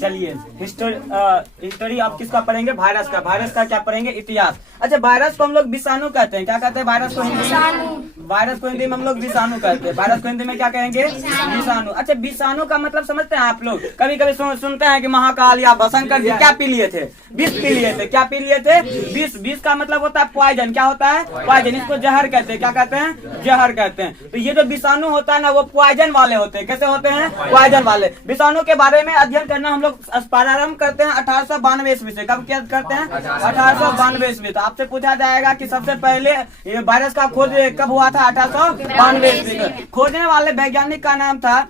चलिए हिस्टोरी आप किसका पढ़ेंगे? वायरस का। वायरस का क्या पढ़ेंगे? इतिहास। अच्छा, वायरस को हम लोग विषाणु कहते हैं। क्या कहते हैं वायरस को हिंदी में? वायरस को हिंदी में हम लोग विषाणु कहते हैं। वायरस को हिंदी में क्या कहेंगे? विषाणु। अच्छा, विषाणु का मतलब समझते हैं आप लोग? कभी कभी सुनते हैं कि महाकाल या भयंकर जी क्या पी लिए थे? विष पी लिए थे। क्या पी लिए थे? विष। विष का मतलब होता है पॉइजन। क्या होता है? पॉइजन। इसको जहर कहते हैं। क्या कहते हैं? जहर कहते हैं। तो ये जो विषाणु होता है ना, वो पॉइजन वाले होते हैं। कैसे होते हैं? पॉइजन वाले। विषाणु के बारे में अध्ययन करना हम लोग प्रारंभ करते हैं 1892 ईस्वी से। कब क्या करते हैं? 1892 ईस्वी। तो आपसे पूछा जाएगा कि सबसे पहले ये वायरस का खोज कब हुआ था? 1892 ईस्वी। खोजने वाले वैज्ञानिक का नाम था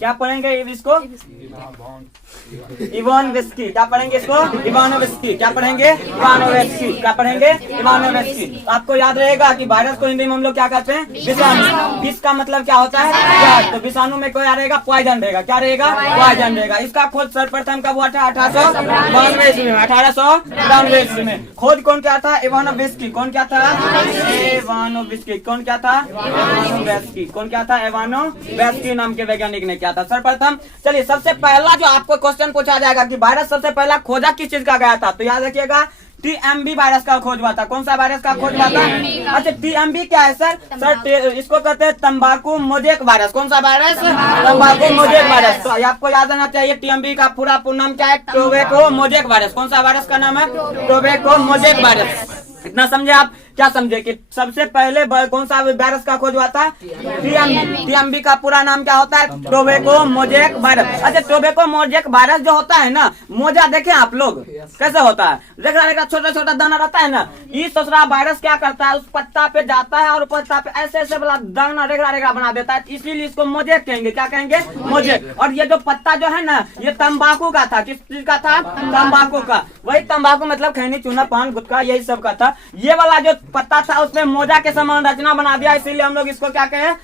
क्या पढ़ेंगे इसको? इवानोव्स्की। क्या पढ़ेंगे इसको? इवानोव्स्की। क्या पढ़ेंगे? इवानोव्स्की। क्या पढ़ेंगे? इवानोव्स्की। आपको याद रहेगा कि वायरस को हिंदी में हम लोग क्या कहते हैं? विषाणु। विष का मतलब क्या होता है? तो विषाणु में क्या रहेगा? पॉइजन रहेगा। क्या रहेगा? पॉइजन रहेगा। इसका खोज सर्वप्रथम कब हुआ था? 1892 ईस्वी में। 1892 ईस्वी में खोज कौन क्या था? इवानोव्स्की। कौन क्या था? इवानोव्स्की। कौन क्या था? इवानोव्स्की। कौन क्या था? इवानोव्स्की नाम के वैज्ञानिक ने किया था सर्वप्रथम। चलिए, सबसे पहला जो आपको क्वेश्चन पूछा जाएगा कि वायरस सबसे पहला खोजा किस चीज का गया था, तो याद रखिएगा टीएमबी वायरस का खोज हुआ था। कौन सा वायरस का खोज हुआ था? अच्छा, टीएमबी क्या है सर? सर इसको कहते हैं तंबाकू मोजेक वायरस। कौन सा वायरस? तंबाकू मोजेक वायरस। तो आपको याद रहना चाहिए टीएमबी का पूरा नाम क्या है? Tobacco mosaic virus. कौन सा वायरस का नाम है? Tobacco mosaic virus. इतना समझे आप? क्या समझे कि सबसे पहले कौन सा वायरस का खोज हुआ था? टीएमबी। टीएमबी का पूरा नाम क्या होता है? Tobacco mosaic virus. अच्छा, टोबैको मोजेक वायरस जो होता है ना, मोजा देखें आप लोग कैसे होता है? देखा छोटा छोटा दाना रहता है ना, ये ससुरा वायरस क्या करता है? उस पत्ता पे जाता है और पत्ता पे ऐसे ऐसे वाला दाना रेगड़ा रेगड़ा बना देता है, इसीलिए इसको मोजेक कहेंगे। क्या कहेंगे? मोजेक। और ये जो पत्ता जो है ना, ये तंबाकू का था। किस चीज का था? तंबाकू का। वही तंबाकू मतलब खैनी, चूना, पान, गुटखा, यही सब का था। ये वाला जो पत्ता था उसमें मोजा के समान रचना बना दिया, इसीलिए हम लोग इसको क्या कहें?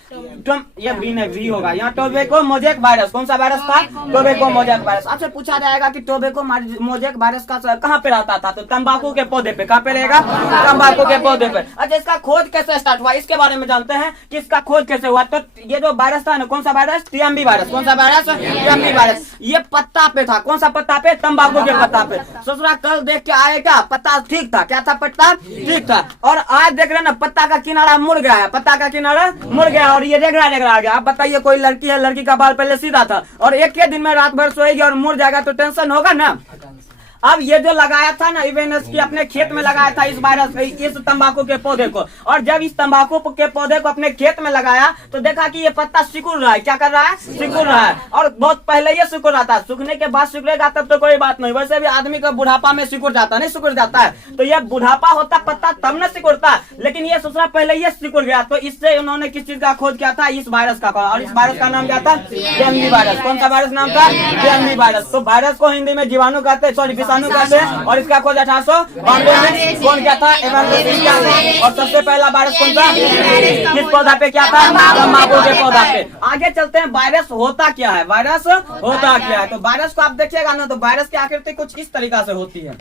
ये वी होगा यहाँ। Tobacco mosaic virus. कौन सा वायरस था? Tobacco mosaic virus. आपसे पूछा जाएगा कि टोबैको मोजेक वायरस का कहाँ पे रहता था? तो तंबाकू के पौधे पे। कहाँ पे रहेगा? तंबाकू के पौधे पे। अच्छा, इसका खोज कैसे स्टार्ट हुआ, इसके बारे में जानते हैं कि इसका खोज कैसे हुआ? तो ये जो वायरस था ना, कौन सा वायरस? TMB virus. कौन सा वायरस? TMB virus. ये पत्ता पे था। कौन सा पत्ता पे? तंबाकू के पत्ता पे। ससुरा कल देख के आए क्या? पत्ता ठीक था। क्या था? पत्ता ठीक था। और आज देख रहे ना, पत्ता का किनारा मुड़ गया है। पत्ता का किनारा मुड़ गया और ये रेगड़ा रेगड़ा आ गया। आप बताइए, कोई लड़की है, लड़की का बाल पहले सीधा था और एक ही दिन में रात भर सोएगी और मुड़ जाएगा तो टेंशन होगा ना। अब ये जो लगाया था ना इवेनोव्स्की, अपने खेत में लगाया था इस वायरस, इस तंबाकू के पौधे को। और जब इस तंबाकू के पौधे को अपने खेत में लगाया तो देखा कि ये पत्ता सिकुड़ रहा है। क्या कर रहा है? सिकुड़ रहा है। और बहुत पहले ये सिकुड़ रहा था। सूखने के बाद सिकुड़ेगा तब तो कोई बात नहीं, वैसे भी आदमी का बुढ़ापा में सिकुड़ जाता, नहीं सिकुड़ जाता है। तो ये बुढ़ापा होता पत्ता तब न सिकुड़ता, लेकिन ये दूसरा पहले ये सिकुड़ गया। तो इससे उन्होंने किस चीज का खोज किया था? इस वायरस का। और इस वायरस का नाम क्या था? TMB virus. कौन सा वायरस नाम था? TMB virus. तो वायरस को हिंदी में जीवाणु कहते हैं, सॉरी विषाणु कहते हैं। और इसका खोज 1892 में कौन क्या था? इवानोव्स्की। और सबसे पहला वायरस कौन था? किस पौधा पे क्या था? तंबाकू के पौधा पे। आगे चलते हैं, वायरस होता क्या है? वायरस होता क्या है? तो वायरस को आप देखिएगा ना, तो वायरस की आकृति कुछ इस तरीका से होती है।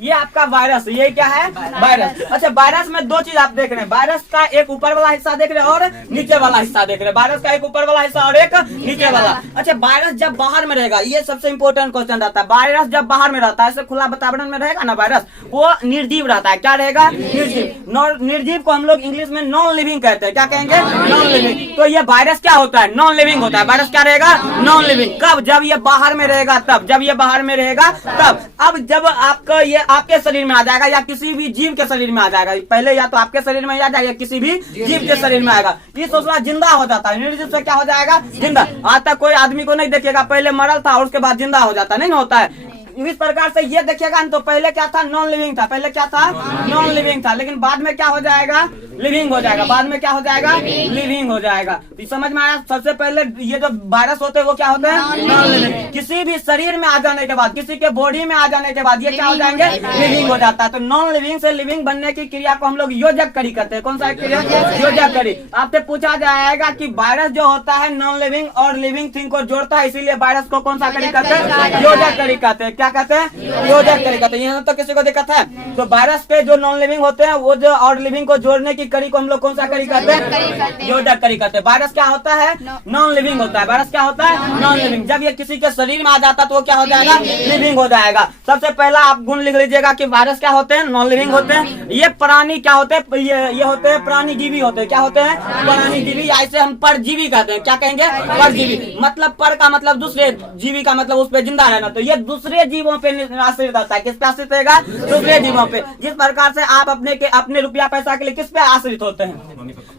ये आपका वायरस, ये क्या है? वायरस। अच्छा, वायरस में दो चीज आप देख रहे हैं। वायरस का एक ऊपर वाला हिस्सा देख रहे हैं और नीचे वाला हिस्सा देख रहे हैं। वायरस का एक ऊपर वाला हिस्सा और एक नीचे वाला। अच्छा, वायरस जब बाहर में रहेगा, ये सबसे इंपॉर्टेंट क्वेश्चन रहता है। वायरस जब बाहर में रहता है, ऐसे खुला वातावरण में रहेगा ना वायरस, वो निर्जीव रहता है। क्या रहेगा? निर्जीव। निर्जीव को हम लोग इंग्लिश में नॉन लिविंग कहते हैं। क्या कहेंगे? Non living. तो ये वायरस क्या होता है? नॉन लिविंग होता है। वायरस क्या रहेगा? Non living. कब? जब ये बाहर में रहेगा तब। जब ये बाहर में रहेगा तब। अब जब आपका ये आपके शरीर में आ जाएगा या किसी भी जीव के शरीर में आ जाएगा, पहले या तो आपके शरीर में आ जाएगा या किसी भी जीव के शरीर में आएगा, ये सोचना जिंदा हो जाता है। निर्जीव से क्या हो जाएगा? जिंदा। आज तक कोई आदमी को नहीं देखेगा, पहले मरल था और उसके बाद जिंदा हो जाता, नहीं होता है। इस प्रकार से ये देखिएगा तो पहले क्या था? नॉन लिविंग था। पहले क्या था? नॉन लिविंग था। लेकिन बाद में क्या हो जाएगा? लिविंग हो जाएगा, बाद में क्या हो जाएगा, लिविंग हो जाएगा। तो समझ में आया। सबसे पहले ये जो वायरस होते हैं वो क्या होते हैं, नॉन लिविंग। किसी भी शरीर में आ जाने के बाद, किसी के बॉडी में आ जाने के बाद ये क्या हो जाएंगे, लिविंग हो जाता है। तो नॉन लिविंग से लिविंग बनने की क्रिया को हम लोग योजक करी करते हैं। कौन सा क्रिया, योजक करी। आपसे पूछा जाएगा कि वायरस जो होता है नॉन लिविंग और लिविंग थिंग को जोड़ता है, इसीलिए वायरस को कौन सा करी कहते हैं, योजक करी कहते हैं। क्या कहते हैं, योजक करी कहते हैं। यहाँ तो किसी को दिक्कत है। तो वायरस पे जो नॉन लिविंग होते हैं वो जो और लिविंग को जोड़ने की कड़ी को हम लोग कौन सा कड़ी कहते हैं, योजक कड़ी कहते हैं। वायरस क्या होता है, नॉन लिविंग होता है। वायरस क्या होता है, नॉन लिविंग। जब ये किसी के शरीर में आ जाता है तो वो क्या हो जाएगा, लिविंग हो जाएगा। सबसे पहला आप गुण लिख लीजिएगा कि वायरस क्या होते हैं, नॉन लिविंग होते हैं। ये प्राणी क्या होते हैं, ये होते हैं प्राणी जीवी होते हैं। क्या होते हैं, प्राणी जीवी। ऐसे हम परजीवी कहते हैं। क्या कहेंगे, परजीवी। मतलब पर का मतलब दूसरे, जीवी का मतलब उस पर जिंदा रहना। तो ये दूसरे जीवों पे आश्रित रहता है। किस पे आश्रित रहेगा, दूसरे जीवों पे। जिस प्रकार से आप अपने रुपया पैसा के लिए किस पे आश्रित होते हैं,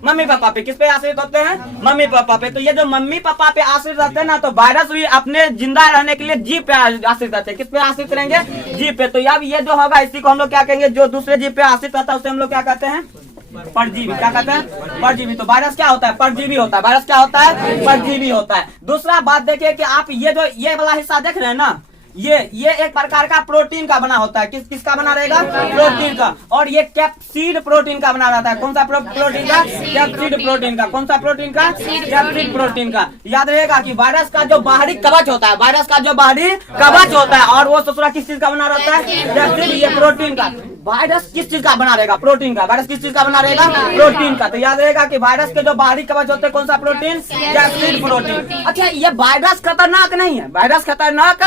मम्मी पापा पे। किस पे आश्रित होते हैं, मम्मी पापा पे। तो ये जो मम्मी पापा पे आश्रित रहते हैं ना, तो वायरस भी अपने जिंदा रहने के लिए जीव पे आश्रित रहते हैं। किस पे आश्रित रहेंगे, जीव पे। तो अब ये जो होगा इसी को हम लोग क्या कहेंगे, जो दूसरे जीव पे आश्रित रहता है उसे हम लोग क्या कहते हैं, परजीवी। क्या कहते हैं, परजीवी। तो वायरस क्या होता है, परजीवी होता है। वायरस क्या होता है, परजीवी होता है। दूसरा बात देखिए कि आप ये वाला हिस्सा देख रहे हैं ना, ये एक प्रकार का प्रोटीन का बना होता है। किसका बना रहेगा, प्रोटीन का। और ये कैप्सिड प्रोटीन का बना रहता है। कौन सा प्रोटीन का, कैप्सिड प्रोटीन का। कौन सा प्रोटीन का, कैप्सिड प्रोटीन का। याद रहेगा कि वायरस का जो बाहरी कवच होता है, वायरस का जो बाहरी कवच होता है, और वो दूसरा किस चीज का बना रहता है, कैप्सिड, ये प्रोटीन का। वायरस किस चीज का बना रहेगा, प्रोटीन का। वायरस किस चीज का बना रहेगा, प्रोटीन का। तो याद रहेगा कि वायरस के जो बाहरी कवच होते हैं कौन सा प्रोटीन, कैप्सिड प्रोटीन। अच्छा, ये वायरस खतरनाक नहीं है, वायरस खतरनाक,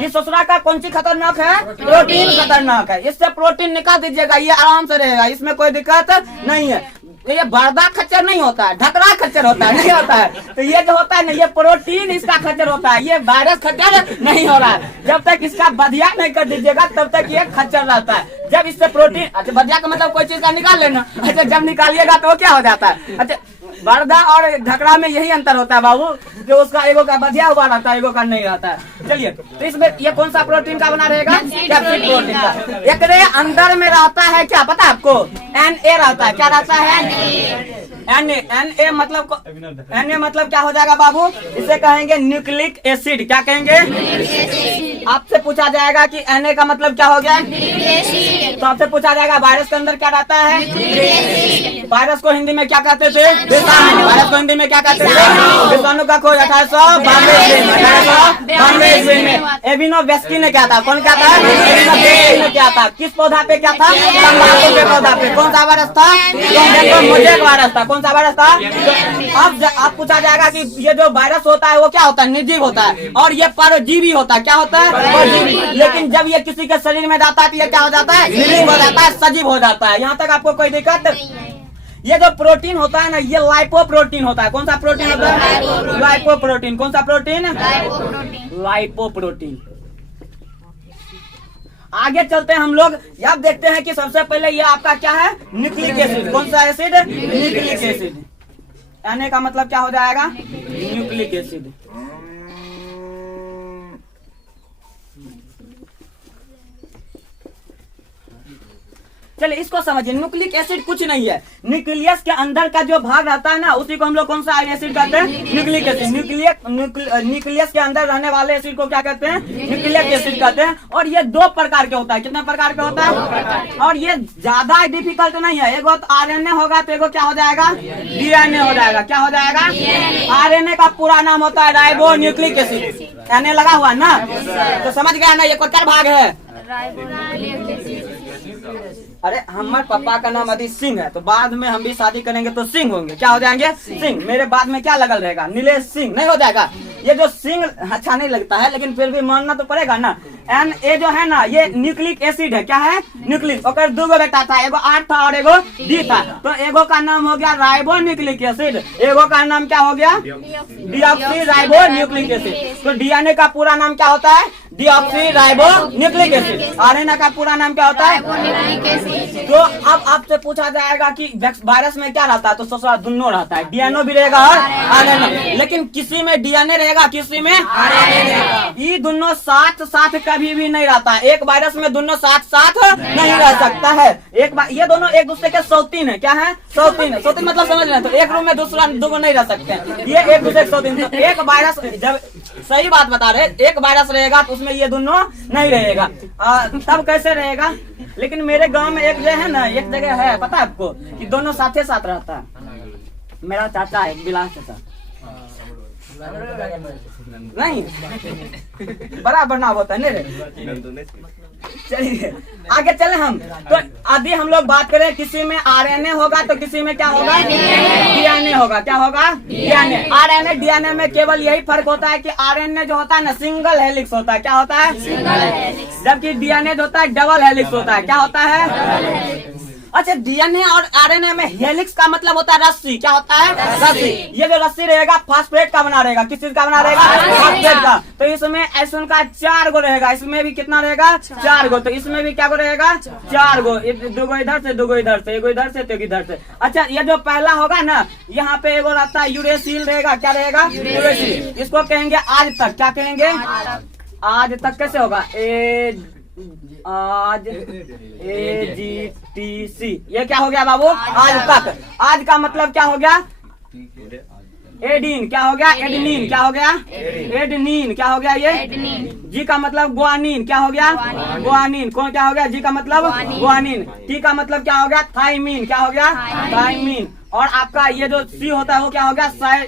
ये ससुरा का कौन सी खतरनाक है, प्रोटीन खतरनाक है। इससे प्रोटीन निकाल दीजिएगा, ये आराम से रहेगा, इसमें कोई दिक्कत नहीं है। ये बर्दा खच्चर नहीं होता है, ढकरा खच्चर होता है, नहीं होता है। तो ये जो होता है ना, ये प्रोटीन इसका खच्चर होता है, ये वायरस खच्चर नहीं हो रहा है। जब तक इसका बधिया नहीं कर दीजिएगा तब तक ये खच्चर रहता है। जब इससे प्रोटीन, अच्छा बधिया का मतलब कोई चीज का निकाल लेना। अच्छा, जब निकालिएगा तो क्या हो जाता है। अच्छा, बर्दा और ढकरा में यही अंतर होता है बाबू, जो उसका एगो का बधिया हुआ रहता है, एगो का नहीं रहता है। चलिए, तो इसमें ये कौन सा प्रोटीन का बना रहेगा, कैप्सिड प्रोटीन का। एक अंदर में रहता है क्या पता है आपको, Na रहता है। क्या रहता है, Na मतलब क्या हो जाएगा बाबू, इसे कहेंगे न्यूक्लिक एसिड। क्या कहेंगे, आपसे पूछा जाएगा कि Na का मतलब क्या हो गया, तो आपसे पूछा जाएगा वायरस के अंदर क्या रहता है, वायरस को हिंदी में क्या कहते थे, विषाणु। वायरस को हिंदी में क्या कहते थे, विषाणु का खोज 1892 ईस्वी में एविनो वेस्की ने क्या था, कौन क्या था, एविनो वेस्की ने क्या था। किस पौधा पे क्या था, तंबाकू के पौधा पे। कौन सा वायरस था, मोजेक वायरस था। कौन सा वायरस था। अब आप पूछा जाएगा कि ये जो वायरस होता है वो क्या होता है, निर्जीव होता है, और ये परजीवी होता है। क्या होता है, परजीवी। लेकिन जब ये किसी के शरीर में जाता है तो ये क्या हो जाता है, लिविंग हो जाता है, सजीव हो जाता है। यहाँ तक आपको कोई दिक्कत। ये जो प्रोटीन होता है ना, ये लाइपोप्रोटीन होता है। कौन सा प्रोटीन होता है, लाइपोप्रोटीन। कौन सा प्रोटीन, लाइपोप्रोटीन। आगे चलते हैं हम लोग। अब देखते हैं कि सबसे पहले ये आपका क्या है, न्यूक्लिक एसिड। कौन सा एसिड, न्यूक्लिक एसिड। Na का मतलब क्या हो जाएगा, न्यूक्लिक एसिड। चलिए इसको समझिए। न्यूक्लिक एसिड कुछ नहीं है, न्यूक्लियस के अंदर का जो भाग रहता है ना, उसी को हम लोग कौन सा एसिड कहते हैं, न्यूक्लिक एसिड। न्यूक्लियस के अंदर रहने वाले एसिड को क्या कहते हैं, न्यूक्लिक एसिड कहते हैं। और ये दो प्रकार के होता है। कितने प्रकार के होता है, और ये ज्यादा डिफिकल्ट नहीं है। एगो तो RNA होगा, तो एगो क्या हो जाएगा, DNA हो जाएगा। क्या हो जाएगा, RNA का पूरा नाम होता है राइबो न्यूक्लिक एसिड। Na लगा हुआ ना, तो समझ गया ना, ये क्या भाग है। अरे हमारे पापा का नाम अभी सिंह है, तो बाद में हम भी शादी करेंगे तो सिंह होंगे। क्या हो जाएंगे, सिंह। मेरे बाद में क्या लगल रहेगा, नीलेश सिंह नहीं हो जाएगा। ये जो सिंह अच्छा नहीं लगता है, लेकिन फिर भी मानना तो पड़ेगा ना। Na जो है ना, ये न्यूक्लिक एसिड है। क्या है, न्यूक्लिक। और दो बेटा था, एगो R था और एगो D था। तो एगो का नाम हो गया राइबो न्यूक्लिक एसिड, एगो का नाम क्या हो गया, डीऑक्सी राइबो न्यूक्लिक एसिड। तो DNA का पूरा नाम क्या होता है, deoxy ribo nucleic acid. RNA का पूरा नाम क्या होता है? तो अब आपसे पूछा जाएगा कि वायरस में क्या रहता है, तो ससुरा दोनों रहता है, डीएनए भी रहेगा और आरएनए, लेकिन किसी में डीएनए रहेगा, किसी में आरएनए रहेगा। ये दोनों साथ साथ कभी भी नहीं रहता है, एक वायरस में दोनों साथ साथ नहीं रह सकता है। ये दोनों एक दूसरे के सौतीन है। क्या है? सौतीन है। सौतीन मतलब समझ रहे हैं? तो एक रूम में दूसरा दो नहीं रह सकते हैं, ये एक दूसरे के सौतीन। तो एक वायरस, जब सही बात बता रहे, एक वायरस रहेगा तो उसमें ये दोनों नहीं रहेगा। तब कैसे रहेगा? लेकिन मेरे गांव में एक जो है ना, एक जगह है, पता है आपको, कि दोनों साथे साथ रहता है। मेरा चाचा है, बिलास चाचा, नहीं बराबर ना होता है नहीं। चलिए आगे चले हम। तो आदि हम लोग बात करें, किसी में आरएनए होगा तो किसी में क्या होगा? डीएनए होगा। क्या होगा? डीएनए। आरएनए डीएनए में केवल यही फर्क होता है कि आरएनए जो होता है ना, सिंगल हेलिक्स होता है। क्या होता है? जबकि डीएनए जो होता है डबल हेलिक्स होता है। क्या होता है? अच्छा, डीएनए और आरएनए में हेलिक्स का मतलब होता है रस्सी। क्या होता है? रस्सी। ये जो रस्सी रहेगा फास्फेट का बना रहेगा। किस चीज का बना रहेगा? फास्फेट का। तो इसमें एसोन का 4 गो रहेगा, इसमें भी कितना रहेगा? 4 गो। तो इसमें भी क्या गो रहेगा? 4 गो। 2 गो इधर से, 2 गो इधर से, 1 गो इधर से, तो इधर से। अच्छा, ये जो पहला होगा ना, यहाँ पे एगो रहता है यूरेसिल रहेगा। क्या रहेगा? यूरेसिल। इसको कहेंगे आज तक। क्या कहेंगे? आज तक। कैसे होगा? आज AGTC। ये क्या हो गया बाबू? आज तक। आज का मतलब क्या हो गया? एडीन। क्या हो गया? एडनीन। क्या हो गया? एडनीन। क्या हो गया? ये जी का मतलब ग्वानीन। क्या हो गया? ग्वानीन। कौन क्या हो गया? जी का मतलब ग्वानीन। टी का मतलब क्या हो गया? थाइमीन। क्या हो गया? थाइमीन। और आपका ये जो सी होता है वो क्या हो गया?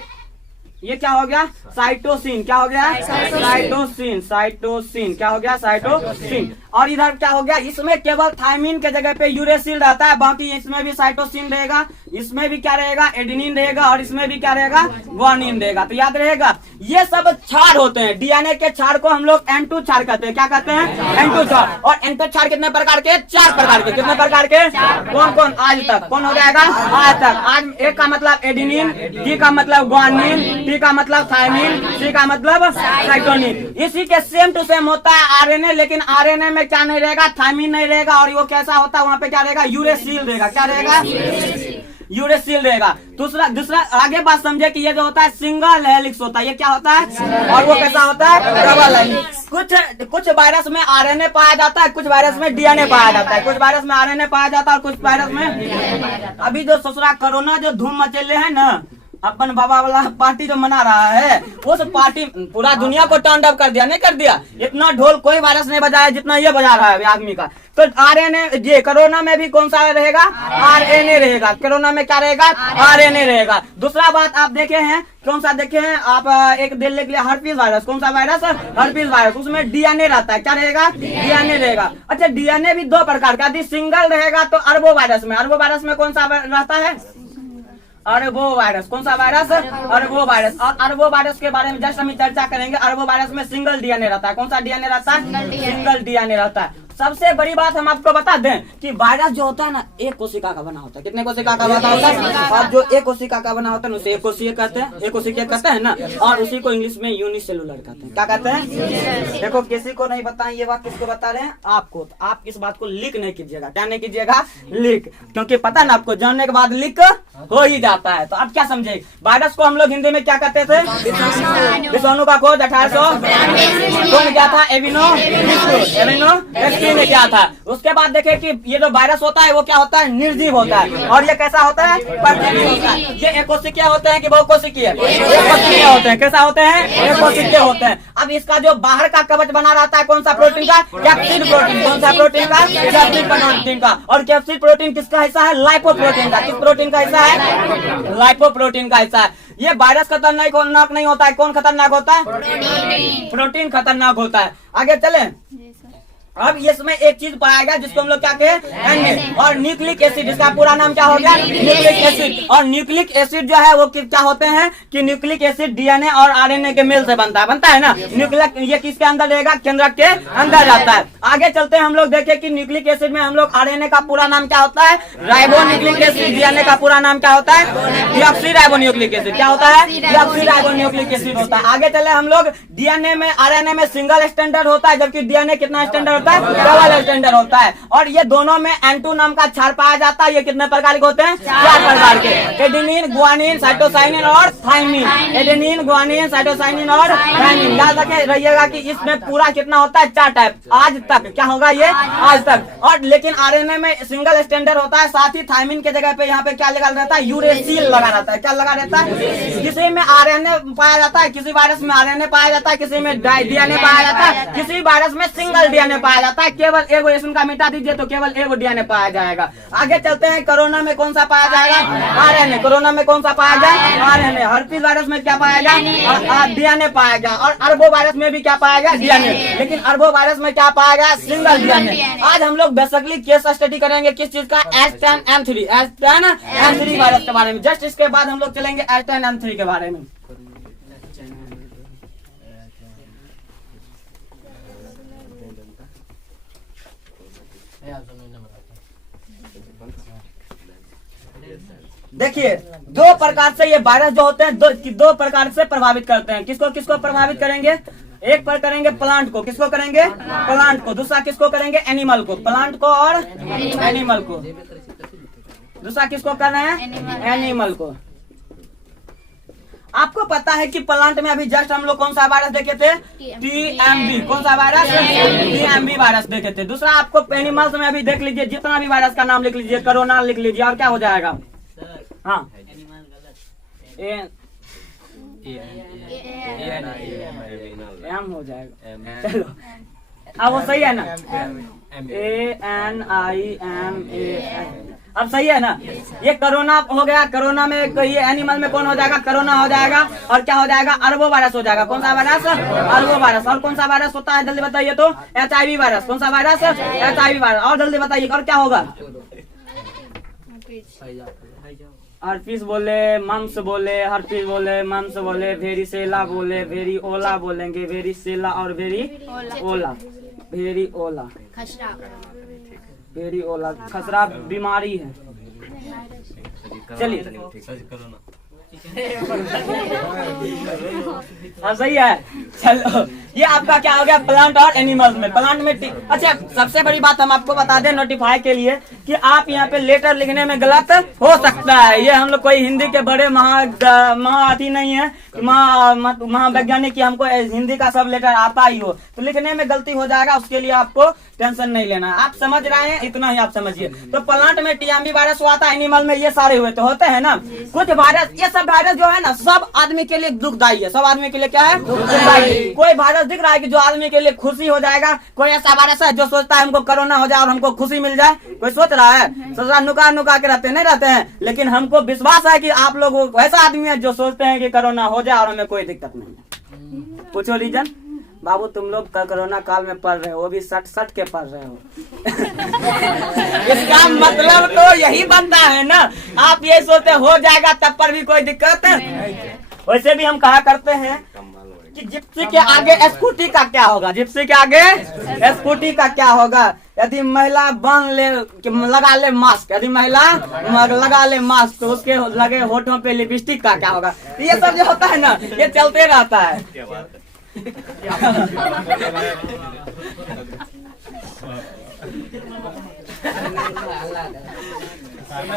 ये क्या हो गया? साइटोसिन। क्या हो गया? साइटोसिन। साइटोसिन। क्या हो गया? साइटोसिन। और इधर क्या हो गया? इसमें केवल थायमीन के जगह पे यूरेसिल रहता है, बाकी इसमें भी साइटोसिन रहेगा, इसमें भी क्या रहेगा? एडेनिन रहेगा, और इसमें भी क्या रहेगा? ग्वानिन रहेगा। तो याद रहेगा, ये सब क्षार होते हैं। डीएनए के क्षार को हम लोग N2 क्षार कहते हैं। क्या कहते हैं? N2 क्षार। और N2 क्षार कितने प्रकार के? 4 प्रकार के। कितने प्रकार के? कौन कौन? आज तक। कौन हो जाएगा? आज तक। आज एक का मतलब एडेनिन, डी का मतलब ग्वानिन, टी का मतलब थायमीन, सी का मतलब साइटोनिन। इसी के सेम टू सेम होता है आरएनए, लेकिन आरएनए में क्या नहीं रहेगा? थायमीन नहीं रहेगा। और वो कैसा होता है? वहाँ पे क्या रहेगा? यूरेसिल रहेगा। क्या रहेगा? यूरेसिल रहेगा। दूसरा आगे बात समझे कि ये जो होता है सिंगल हेलिक्स होता है। ये क्या होता है? और वो कैसा होता है? Double helix. कुछ वायरस में आरएनए पाया जाता है, कुछ वायरस में डीएनए पाया जाता है, कुछ वायरस में आरएनए पाया जाता है और कुछ वायरस में। अभी जो ससुरा कोरोना जो धूम मचेले है ना, अपन बाबा वाला पार्टी जो मना रहा है, उस पार्टी पूरा दुनिया को टर्न अप कर दिया। नहीं कर दिया? इतना ढोल कोई वायरस नहीं बजाया जितना ये बजा रहा है आदमी का। तो आरएनए, ये कोरोना में भी कौन सा रहेगा? आरएनए रहेगा। कोरोना में क्या रहेगा? आरएनए रहेगा। दूसरा बात आप देखे हैं, कौन सा देखे हैं आप? एक दिल के लिए हर्पीस वायरस। कौन सा वायरस? Herpes virus. उसमें डीएनए रहता है। क्या रहेगा? डीएनए रहेगा। अच्छा, डीएनए भी 2 प्रकार का। यदि सिंगल रहेगा तो अरबो वायरस में। अरबो वायरस में कौन सा रहता है? अरबो वायरस। कौन सा वायरस? अरबो वायरस। और अरबो वायरस के बारे में जस्ट हम चर्चा करेंगे। अरबो वायरस में सिंगल डीएनए रहता है। कौन सा डीएनए रहता है? सिंगल डीएनए रहता है। सबसे बड़ी बात हम आपको बता दें कि वायरस जो होता है ना, एक कोशिका का बना होता है। कितने कोशिका का बना होता है? और जो एक कोशिका का बना होता है उसे एक कोशिका कहते हैं। एक कोशिका कहते हैं ना, और उसी को इंग्लिश में यूनिसेलुलर कहते हैं। क्या कहते हैं? देखो, किसी को नहीं बताएं ये बात, किसको बता रहे हैं? आपको। तो आप इस बात को लीक नहीं कीजिएगा। क्या नहीं कीजिएगा? लीक। क्योंकि पता ना आपको, जानने के बाद लीक हो ही जाता है। तो आप क्या समझे? वायरस को हम लोग हिंदी में क्या कहते थे? विषाणु का खोज 1800 कौन किया था? एविनो ने क्या था। उसके बाद देखे कि ये जो वायरस होता है वो क्या होता है? निर्जीव होता है। और ये कैसा होता है? परजीवी होता है। ये एकोशिकीय होते हैं कि बहुकोशिकीय? एकोशिकीय होते हैं। कैसा होते हैं? एकोशिकीय होते हैं। अब इसका जो बाहर का कवच बना रहता है कौन सा प्रोटीन का? Capsid protein. कौन सा प्रोटीन का? कैप्सिड प्रोटीन का। और कैप्सिड प्रोटीन किसका हिस्सा है? लाइपोप्रोटीन का। किस प्रोटीन का हिस्सा है? लाइपोप्रोटीन का हिस्सा है। ये वायरस खतरनाक नहीं होता है। कौन खतरनाक होता है? प्रोटीन खतरनाक होता है। आगे चले। अब इसमें एक चीज पाएगा जिसको हम लोग क्या कहें, और न्यूक्लिक एसिड, इसका पूरा नाम क्या हो गया, न्यूक्लिक एसिड। और न्यूक्लिक एसिड जो है वो क्या होते हैं कि न्यूक्लिक एसिड डीएनए और आरएनए के मेल से बनता है ना। न्यूक्लिक ये किसके अंदर रहेगा, केंद्रक के अंदर जाता है। आगे चलते हैं हम लोग देखें कि न्यूक्लिक एसिड में हम लोग आरएनए का पूरा नाम क्या होता है, राइबो न्यूक्लिक एसिड। डीएनए का पूरा नाम क्या होता है, डीऑक्सी राइबो न्यूक्लिक एसिड। क्या होता है, डीऑक्सी राइबो न्यूक्लिक एसिड होता है। आगे चले हम लोग, डीएनए में आरएनए में सिंगल स्टैंडर्ड होता है, जबकि डीएनए कितना स्टैंडर्ड होता है, डबल स्टैंडर्ड होता है। और ये दोनों में N2 नाम का क्षार पाया जाता है। ये कितने प्रकार के होते हैं, 4 प्रकार के, एडेनिन, गुआनिन, साइटोसाइनिन और थाइमिन। एडेनिन, गुआनिन, साइटोसाइनिन और थाइमिन। याद रखिएगा कि इसमें पूरा कितना होता है, 4 टाइप। आज तक क्या होगा, ये आज तक। और लेकिन आरएनए में सिंगल स्टैंडर्ड होता है। साथ ही थाइमिन के जगह पे यहाँ पे क्या लगा रहता है, यूरेसिल लगा रहता है। क्या लगा रहता है, किसी में आरएनए पाया जाता है, किसी वायरस में आरएनए पाया जाता है, किसी में डीएनए पाया जाता है, किसी वायरस में सिंगल डीएनए पाया जाता है। केवल एगो इसमें का मिटा दीजिए तो केवल एगो डीएनए पाया जाएगा। आगे चलते हैं, कोरोना में कौन सा पाया जाएगा, आरएनए। कोरोना में कौन सा पाया जाएगा, आरएनए। हर्पीस वायरस में क्या पाया जाएगा, डीएनए पाया गया। और अरबो वायरस में भी क्या पाया गया, डीएनए। लेकिन अरबो वायरस में क्या पाया गया, सिंगल डीएनए। आज हम लोग बेसिकली केस स्टडी करेंगे किस चीज का, H10N3 वायरस के बारे में। जस्ट इसके बाद हम लोग चलेंगे H10N3 के बारे में। देखिए, 2 प्रकार से ये वायरस जो होते हैं, दो प्रकार से प्रभावित करते हैं। किसको किसको प्रभावित करेंगे, एक पर करेंगे प्लांट को, किसको करेंगे, प्लांट को। दूसरा किसको करेंगे, एनिमल को। प्लांट को और एनिमल को। दूसरा किसको कर रहे हैं, एनिमल को। आपको पता है कि प्लांट में अभी जस्ट हम लोग कौन सा वायरस देखे थे, टीएमबी। कौन सा वायरस, टीएमबी वायरस देखे थे। दूसरा आपको एनिमल्स में अभी देख लीजिए, जितना भी वायरस का नाम लिख लीजिए, कोरोना लिख लीजिए, और क्या हो जाएगा, हाँ, एम हो जाएगा। चलो अब वो सही है ना, ANIMA। अब सही है ना। ये कोरोना हो गया। कोरोना में ये एनिमल में कौन हो जाएगा, कोरोना हो जाएगा। और क्या हो जाएगा, अरबो वायरस हो जाएगा। कौन सा वायरस, अरबो वायरस। और कौन सा वायरस होता है, जल्दी बताइए तो, HIV वायरस। कौन सा वायरस, HIV वायरस। और जल्दी बताइए, और क्या होगा, हर्पीस बोले, मम्स बोले, हर्पीस बोले, मम्स बोले, वेरिसेला बोले, वेरिओला बोलेंगे, वेरिसेला और वेरिओला, वेरिओला, वेरिओला खसरा बीमारी है। चलिए हाँ सही है। चलो ये आपका क्या हो गया, प्लांट और एनिमल्स में। प्लांट में अच्छा, सबसे बड़ी बात हम आपको बता दें नोटिफाई के लिए कि आप यहाँ पे लेटर लिखने में गलत हो सकता है। ये हम लोग कोई हिंदी के बड़े महाअथी नहीं है, महावैज्ञानिक की हमको हिंदी का सब लेटर आता ही हो, तो लिखने में गलती हो जाएगा। उसके लिए आपको टेंशन नहीं लेना। आप समझ रहे हैं, इतना ही आप समझिए। तो प्लांट में टीएमबी वायरस हुआ था, एनिमल में ये सारे हुए तो होते हैं ना। कुछ वायरस, ये सब वायरस जो है ना, सब आदमी के लिए दुखदायी है। सब आदमी के लिए क्या है, दुखदायी। कोई वायरस दिख रहा है कि जो आदमी के लिए खुशी हो जाएगा, कोई ऐसा वायरस है जो सोचता है हमको कोरोना हो जाए और हमको खुशी मिल जाए, कोई सोच रहा है, सोच नुका के रहते नहीं रहते हैं। लेकिन हमको विश्वास है कि आप लोग ऐसा आदमी है जो सोचते हैं कि कोरोना हो जाए और हमें कोई दिक्कत नहीं है। पूछो रीजन, बाबू तुम लोग कोरोना काल में पढ़ रहे हो, वो भी सट के पढ़ रहे हो। इसका मतलब तो यही बनता है ना, आप ये सोचते हो जाएगा तब पर भी कोई दिक्कत। वैसे भी हम कहा करते हैं कि जिप्सी के आगे स्कूटी का क्या होगा, जिप्सी के आगे स्कूटी का क्या होगा। यदि महिला लगा ले मास्क, यदि महिला लगा ले मास्क तो उसके लगे होठों पे लिपस्टिक का क्या होगा। ये सब जो होता है ना, ये चलते रहता है।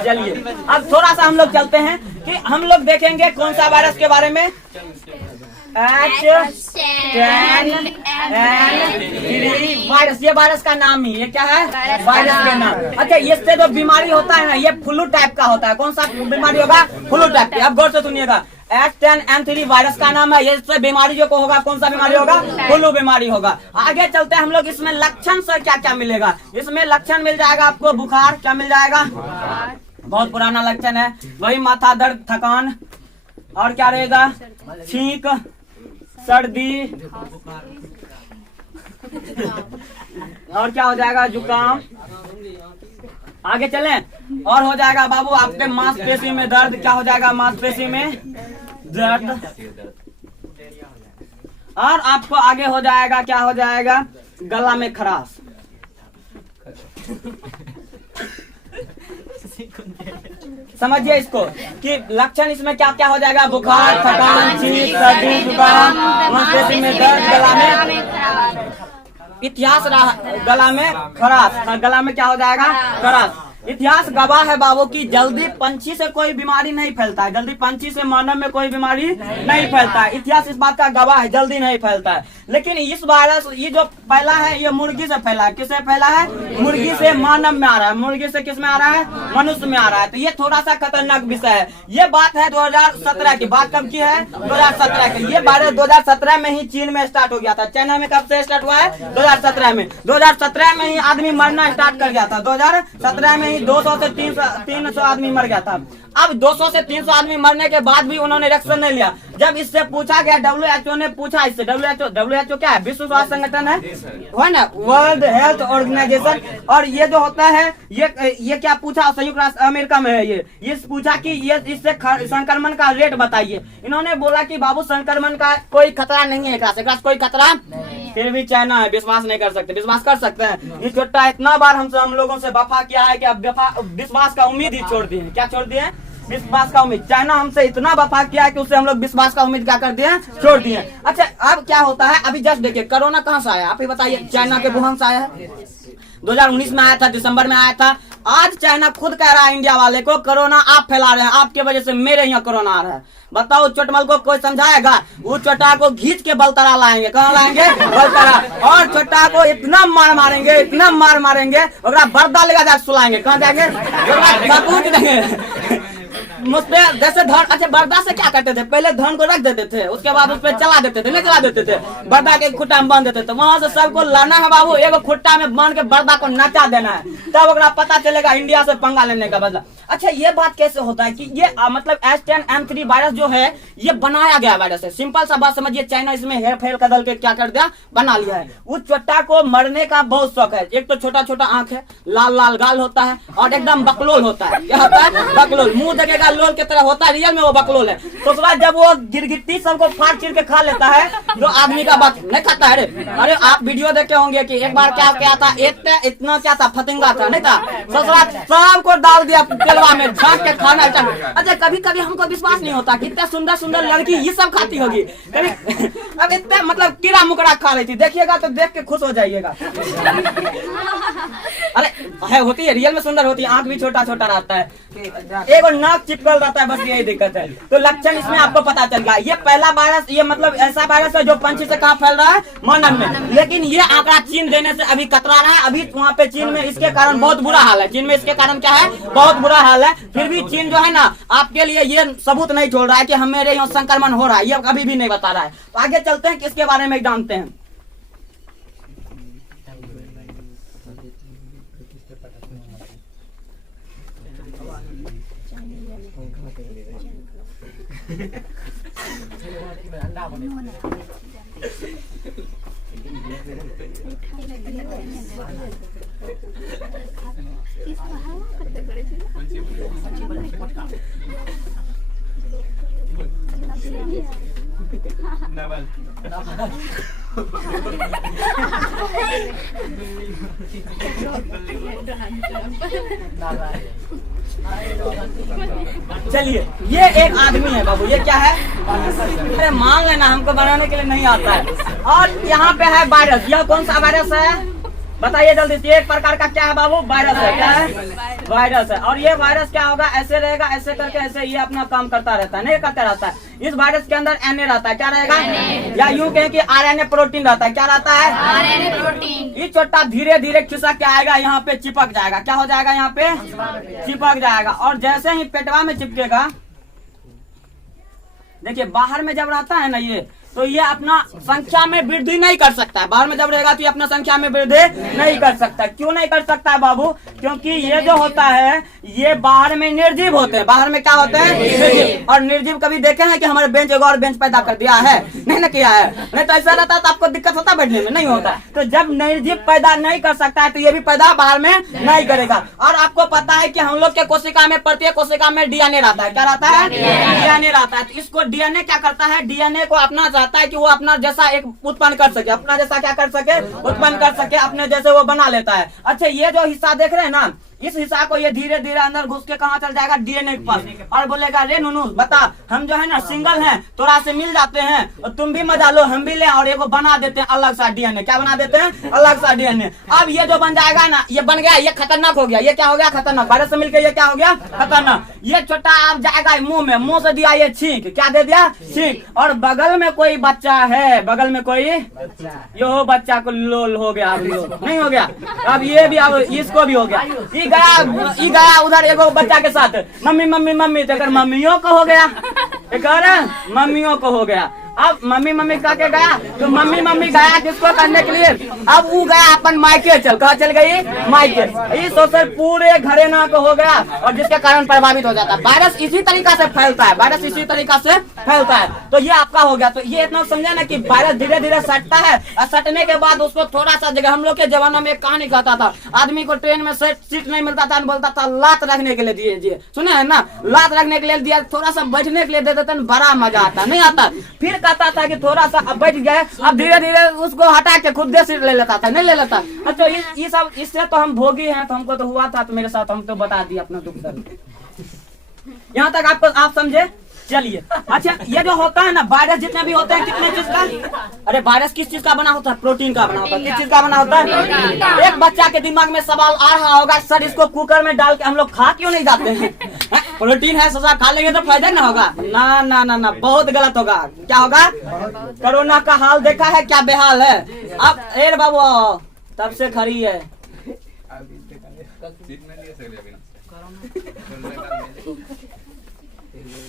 चलिए अब थोड़ा सा हम लोग चलते हैं कि हम लोग देखेंगे कौन सा वायरस के बारे में, H10N3 वायरस। ये वायरस का नाम ही, ये क्या है, वायरस का नाम। अच्छा, इससे जो बीमारी होता है ना, ये फ्लू टाइप का होता है। कौन सा बीमारी होगा, फ्लू टाइप की। अब गौर से सुनिएगा, H10N3 वायरस का नाम है। ये इससे बीमारी जो को होगा, कौन सा बीमारी होगा, फ्लू बीमारी होगा। आगे चलते हैं हम लोग, इसमें लक्षण से क्या क्या मिलेगा। इसमें लक्षण मिल जाएगा आपको, बुखार, क्या मिल जाएगा, बहुत पुराना लक्षण है, वही माथा दर्द, थकान, और क्या रहेगा, छींक, सर्दी, और क्या हो जाएगा? जुकाम। आगे चलें। और हो जाएगा बाबू आपके मांसपेशी में दर्द। क्या हो जाएगा? मांसपेशी में दर्द। और आपको आगे हो जाएगा, क्या हो जाएगा? गला में खराश। समझिए इसको कि लक्षण इसमें क्या क्या हो जाएगा? बुखार, थकान, छींक, सर्दी, जुकाम, मांसपेशी में दर्द, गला में इतिहास गला में खराश। गला में क्या हो जाएगा? खराश। इतिहास गवाह है बाबू की जल्दी पंछी से कोई बीमारी नहीं फैलता है। जल्दी पंछी से मानव में कोई बीमारी नहीं फैलता है। इतिहास इस बात का गवाह है, जल्दी नहीं फैलता है। लेकिन इस वायरस ये जो फैला है ये मुर्गी से फैला है। किससे फैला है? मुर्गी से मानव में आ रहा है। मुर्गी से किस में आ रहा है? मनुष्य में आ रहा है। तो ये थोड़ा सा खतरनाक विषय है। ये बात है 2017 की। बात कब की है? 2017 की। ये वायरस 2017 में ही चीन में स्टार्ट हो गया था। चाइना में कब से स्टार्ट हुआ है? 2017 में। 2017 में ही आदमी मरना स्टार्ट कर गया था। 2017 में 200 से 300 आदमी मर गया था। अब 200 से 300 आदमी मरने के बाद भी उन्होंने रिएक्शन नहीं लिया। जब इससे पूछा गया, WHO ने पूछा इससे, WHO क्या है? विश्व स्वास्थ्य संगठन है ना, वर्ल्ड हेल्थ ऑर्गेनाइजेशन। और ये जो होता है ये क्या पूछा? संयुक्त राष्ट्र अमेरिका में है ये पूछा कि ये इससे संक्रमण का रेट बताइए। इन्होंने बोला कि बाबू संक्रमण का कोई खतरा नहीं है, कोई खतरा। फिर भी चाइना है, विश्वास नहीं कर सकते। विश्वास कर सकते हैं? इस छोटा इतना बार हम लोगों से वफा किया है कि अब विश्वास का उम्मीद ही छोड़ दिए। क्या छोड़ दिए? विश्वास का उम्मीद। चाइना हमसे इतना वफा किया है कि उससे हम लोग विश्वास का उम्मीद क्या कर दिए? छोड़ दिए। अच्छा अब क्या होता है? अभी जस्ट देखिए कोरोना कहाँ से आया? आप ही बताइए। चाइना के वुहान से आया है। 2019 में आया था, दिसंबर में आया था। आज चाइना खुद कह रहा है इंडिया वाले को कोरोना आप फैला रहे हैं, आपके वजह से मेरे यहाँ कोरोना आ रहा है। बताओ चोटमल को कोई समझाएगा? वो चोटा को घींच के बलतरा लाएंगे। कहाँ लाएंगे? बलतरा। और चोटा को इतना मार मारेंगे, इतना मार मारेंगे, बर्दा लगा जाकर सुलाएंगे। कहाँ जाएंगे? सबूत देंगे मुझपे। जैसे धन, अच्छा बर्दा से क्या करते थे? पहले धन को रख देते थे, उसके बाद उस पर चला देते थे, नहीं चला देते थे, बर्दा के खुट्टा में बांध देते थे। वहां से सबको लाना है बाबू, एक खुट्टा में बांध के बर्दा को नचा देना है, तब पता चलेगा इंडिया से पंगा लेने का बदला। अच्छा ये बात कैसे होता है कि ये मतलब H10N3 वायरस जो है ये बनाया गया वायरस है। सिंपल सा बात समझिए, चाइना इसमें हेर फेर कदल के क्या कर दिया? बना लिया है। उस चोटा को मरने का बहुत शौक है। एक तो छोटा छोटा आंख है, लाल लाल गाल होता है और एकदम बकलोल होता है। क्या होता है? बकलोल। मुंह देखेगा लोल की तरह होता है, रियल में वो बकलोल है। तो उसके बाद जब वो गिरगिट्टी सबको फाड़ चीर के खा लेता है, जो आदमी का बात नहीं खाता है। अरे आप वीडियो देखे होंगे कि एक बार क्या था, इतना क्या था, फतिंगा था, नहीं था, सबको डाल दिया तेलवा में, झाँक के खाना। अच्छा कभी कभी हमको विश्वास नहीं होता कि इतने सुंदर सुंदर लड़की ये सब खाती होगी। कभी अब इतने मतलब कीड़ा मुकड़ा खा रही थी। देखिएगा तो देख के खुश हो जाइएगा। अरे है, होती है, रियल में सुंदर होती है। आंख भी छोटा छोटा रहता है, एक और नाक चिपकल रहता है, बस यही दिक्कत है। तो लक्षण इसमें आपको पता चल गया। ये पहला वायरस, ये मतलब ऐसा वायरस है जो पंछी से कहाँ फैल रहा है? मानव में। लेकिन ये आंकड़ा चीन देने से अभी कतरा रहा है। अभी वहाँ पे चीन में इसके कारण बहुत बुरा हाल है। चीन में इसके कारण क्या है? बहुत बुरा हाल है। फिर भी चीन जो है ना आपके लिए ये सबूत नहीं छोड़ रहा है कि हमारे यहाँ संक्रमण हो रहा है, ये कभी भी नहीं बता रहा है। तो आगे चलते हैं, किसके बारे में जानते हैं। चलिए ये एक आदमी है बाबू, ये क्या है? अरे मान लेना हमको बनाने के लिए नहीं आता है। और यहाँ पे है वायरस। यह कौन सा वायरस है बताइए जल्दी से? एक प्रकार का क्या है बाबू? वायरस है। क्या है? वायरस है। और ये वायरस क्या होगा? ऐसे रहेगा, ऐसे करके ऐसे ये अपना काम करता रहता है, नहीं करता रहता है। इस वायरस के अंदर एनए रहता है। क्या रहेगा? या यूं कहें कि आरएनए प्रोटीन रहता है। क्या रहता है? RNA protein. ये छोटा धीरे धीरे खिसक के आएगा, यहाँ पे चिपक जाएगा। क्या हो जाएगा? यहाँ पे चिपक जाएगा। और जैसे ही पेटवा में चिपकेगा, देखिए बाहर में जब रहता है ना ये, तो ये अपना संख्या में वृद्धि नहीं कर सकता है। बाहर में जब रहेगा तो ये अपना संख्या में वृद्धि नहीं कर सकता। क्यों नहीं कर सकता है बाबू? क्योंकि ये जो होता है ये बाहर में निर्जीव होते हैं। बाहर में क्या होते हैं? निर्जीव। और निर्जीव कभी देखे हैं कि हमारे बेंच एक और बेंच पैदा कर दिया है? नहीं ना किया है। नहीं तो ऐसा रहता तो आपको दिक्कत होता बैठने में? नहीं होता। तो जब निर्जीव पैदा नहीं कर सकता है तो ये भी पैदा बाहर में नहीं करेगा। और आपको पता है कि हम लोग के कोशिका में, प्रत्येक कोशिका में डीएनए रहता है। क्या रहता है? डीएनए रहता है। तो इसको डीएनए क्या करता है? डीएनए को अपना चाहता है कि वो अपना जैसा एक उत्पन्न कर सके, अपना जैसा क्या कर सके? उत्पन्न कर सके, अपने जैसे वो बना लेता है। अच्छा, ये जो हिस्सा देख रहे हैं ना, इस हिस्सा को ये धीरे धीरे अंदर घुस के कहाँ चल जाएगा? डीएनए के पास। और बोलेगा रे नुनू बता, हम जो है ना सिंगल हैं, थोड़ा से मिल जाते हैं और तुम भी मजा लो, हम भी ले, और एगो बना देते हैं अलग सा डीएनए। क्या बना देते हैं? अलग सा डीएनए। अब ये जो बन जाएगा ना, ये बन गया, ये खतरनाक हो गया। ये क्या हो गया? खतरनाक। वायरस से मिलकर ये क्या हो गया? खतरनाक। ये छोटा आप जाएगा मुंह में, मुंह से दिया ये छींक। क्या दे दिया? छींक। और बगल में कोई बच्चा है, बगल में कोई यो बच्चा को लोल हो गया। नहीं हो गया? अब ये भी, अब इसको भी हो गया। ये गया उधर एगो बच्चा के साथ, मम्मी मम्मी मम्मी, तो एक मम्मियों को हो गया, एक मम्मियों को हो गया। अब मम्मी मम्मी का के गया, तो मम्मी मम्मी गया किसको करने के लिए? अब वो गया अपन मायके चल। कहाँ चल गई? मायके। इस सोशल पूरे घरेना को हो गया, और जिसके कारण प्रभावित हो जाता है। वायरस इसी तरीका से फैलता है। वायरस इसी तरीका से फैलता है। तो ये आपका हो गया। तो ये इतना समझा ना कि वायरस धीरे धीरे सटता है, और सटने के बाद उसको थोड़ा सा जगह, हम लोग के जमाना में एक कहानी कहता था, आदमी को ट्रेन में सीट नहीं मिलता था, बोलता था लात रखने के लिए दीजिए। सुने है ना? लात रखने के लिए दिया, थोड़ा सा बैठने के लिए दे देते, बड़ा मजा आता। नहीं आता। फिर कहता था कि थोड़ा सा अब बैठ गए, अब धीरे धीरे उसको हटा के खुद दे सीट ले लेता था। नहीं ले लेता। अच्छा, ये सब इससे तो हम भोगी हैं, तो हमको तो हुआ था, तो मेरे साथ हम तो बता दिए अपना दुख दर्द। यहाँ तक आपको आप समझे? चलिए। अच्छा, ये जो होता है ना वायरस, जितने भी होते हैं, कितने चीज का? अरे वायरस किस चीज का बना होता है? प्रोटीन का बना होता है। किस चीज का बना होता है? एक बच्चा के दिमाग में सवाल आ रहा होगा, सर इसको कुकर में डाल के हम लोग खा क्यों नहीं जाते हैं? प्रोटीन है, सजा खा लेंगे तो फायदा ना होगा? ना ना ना ना, बहुत गलत होगा। क्या होगा? कोरोना का हाल देखा है क्या बेहाल है? अब एर बाबू तब से खड़ी है।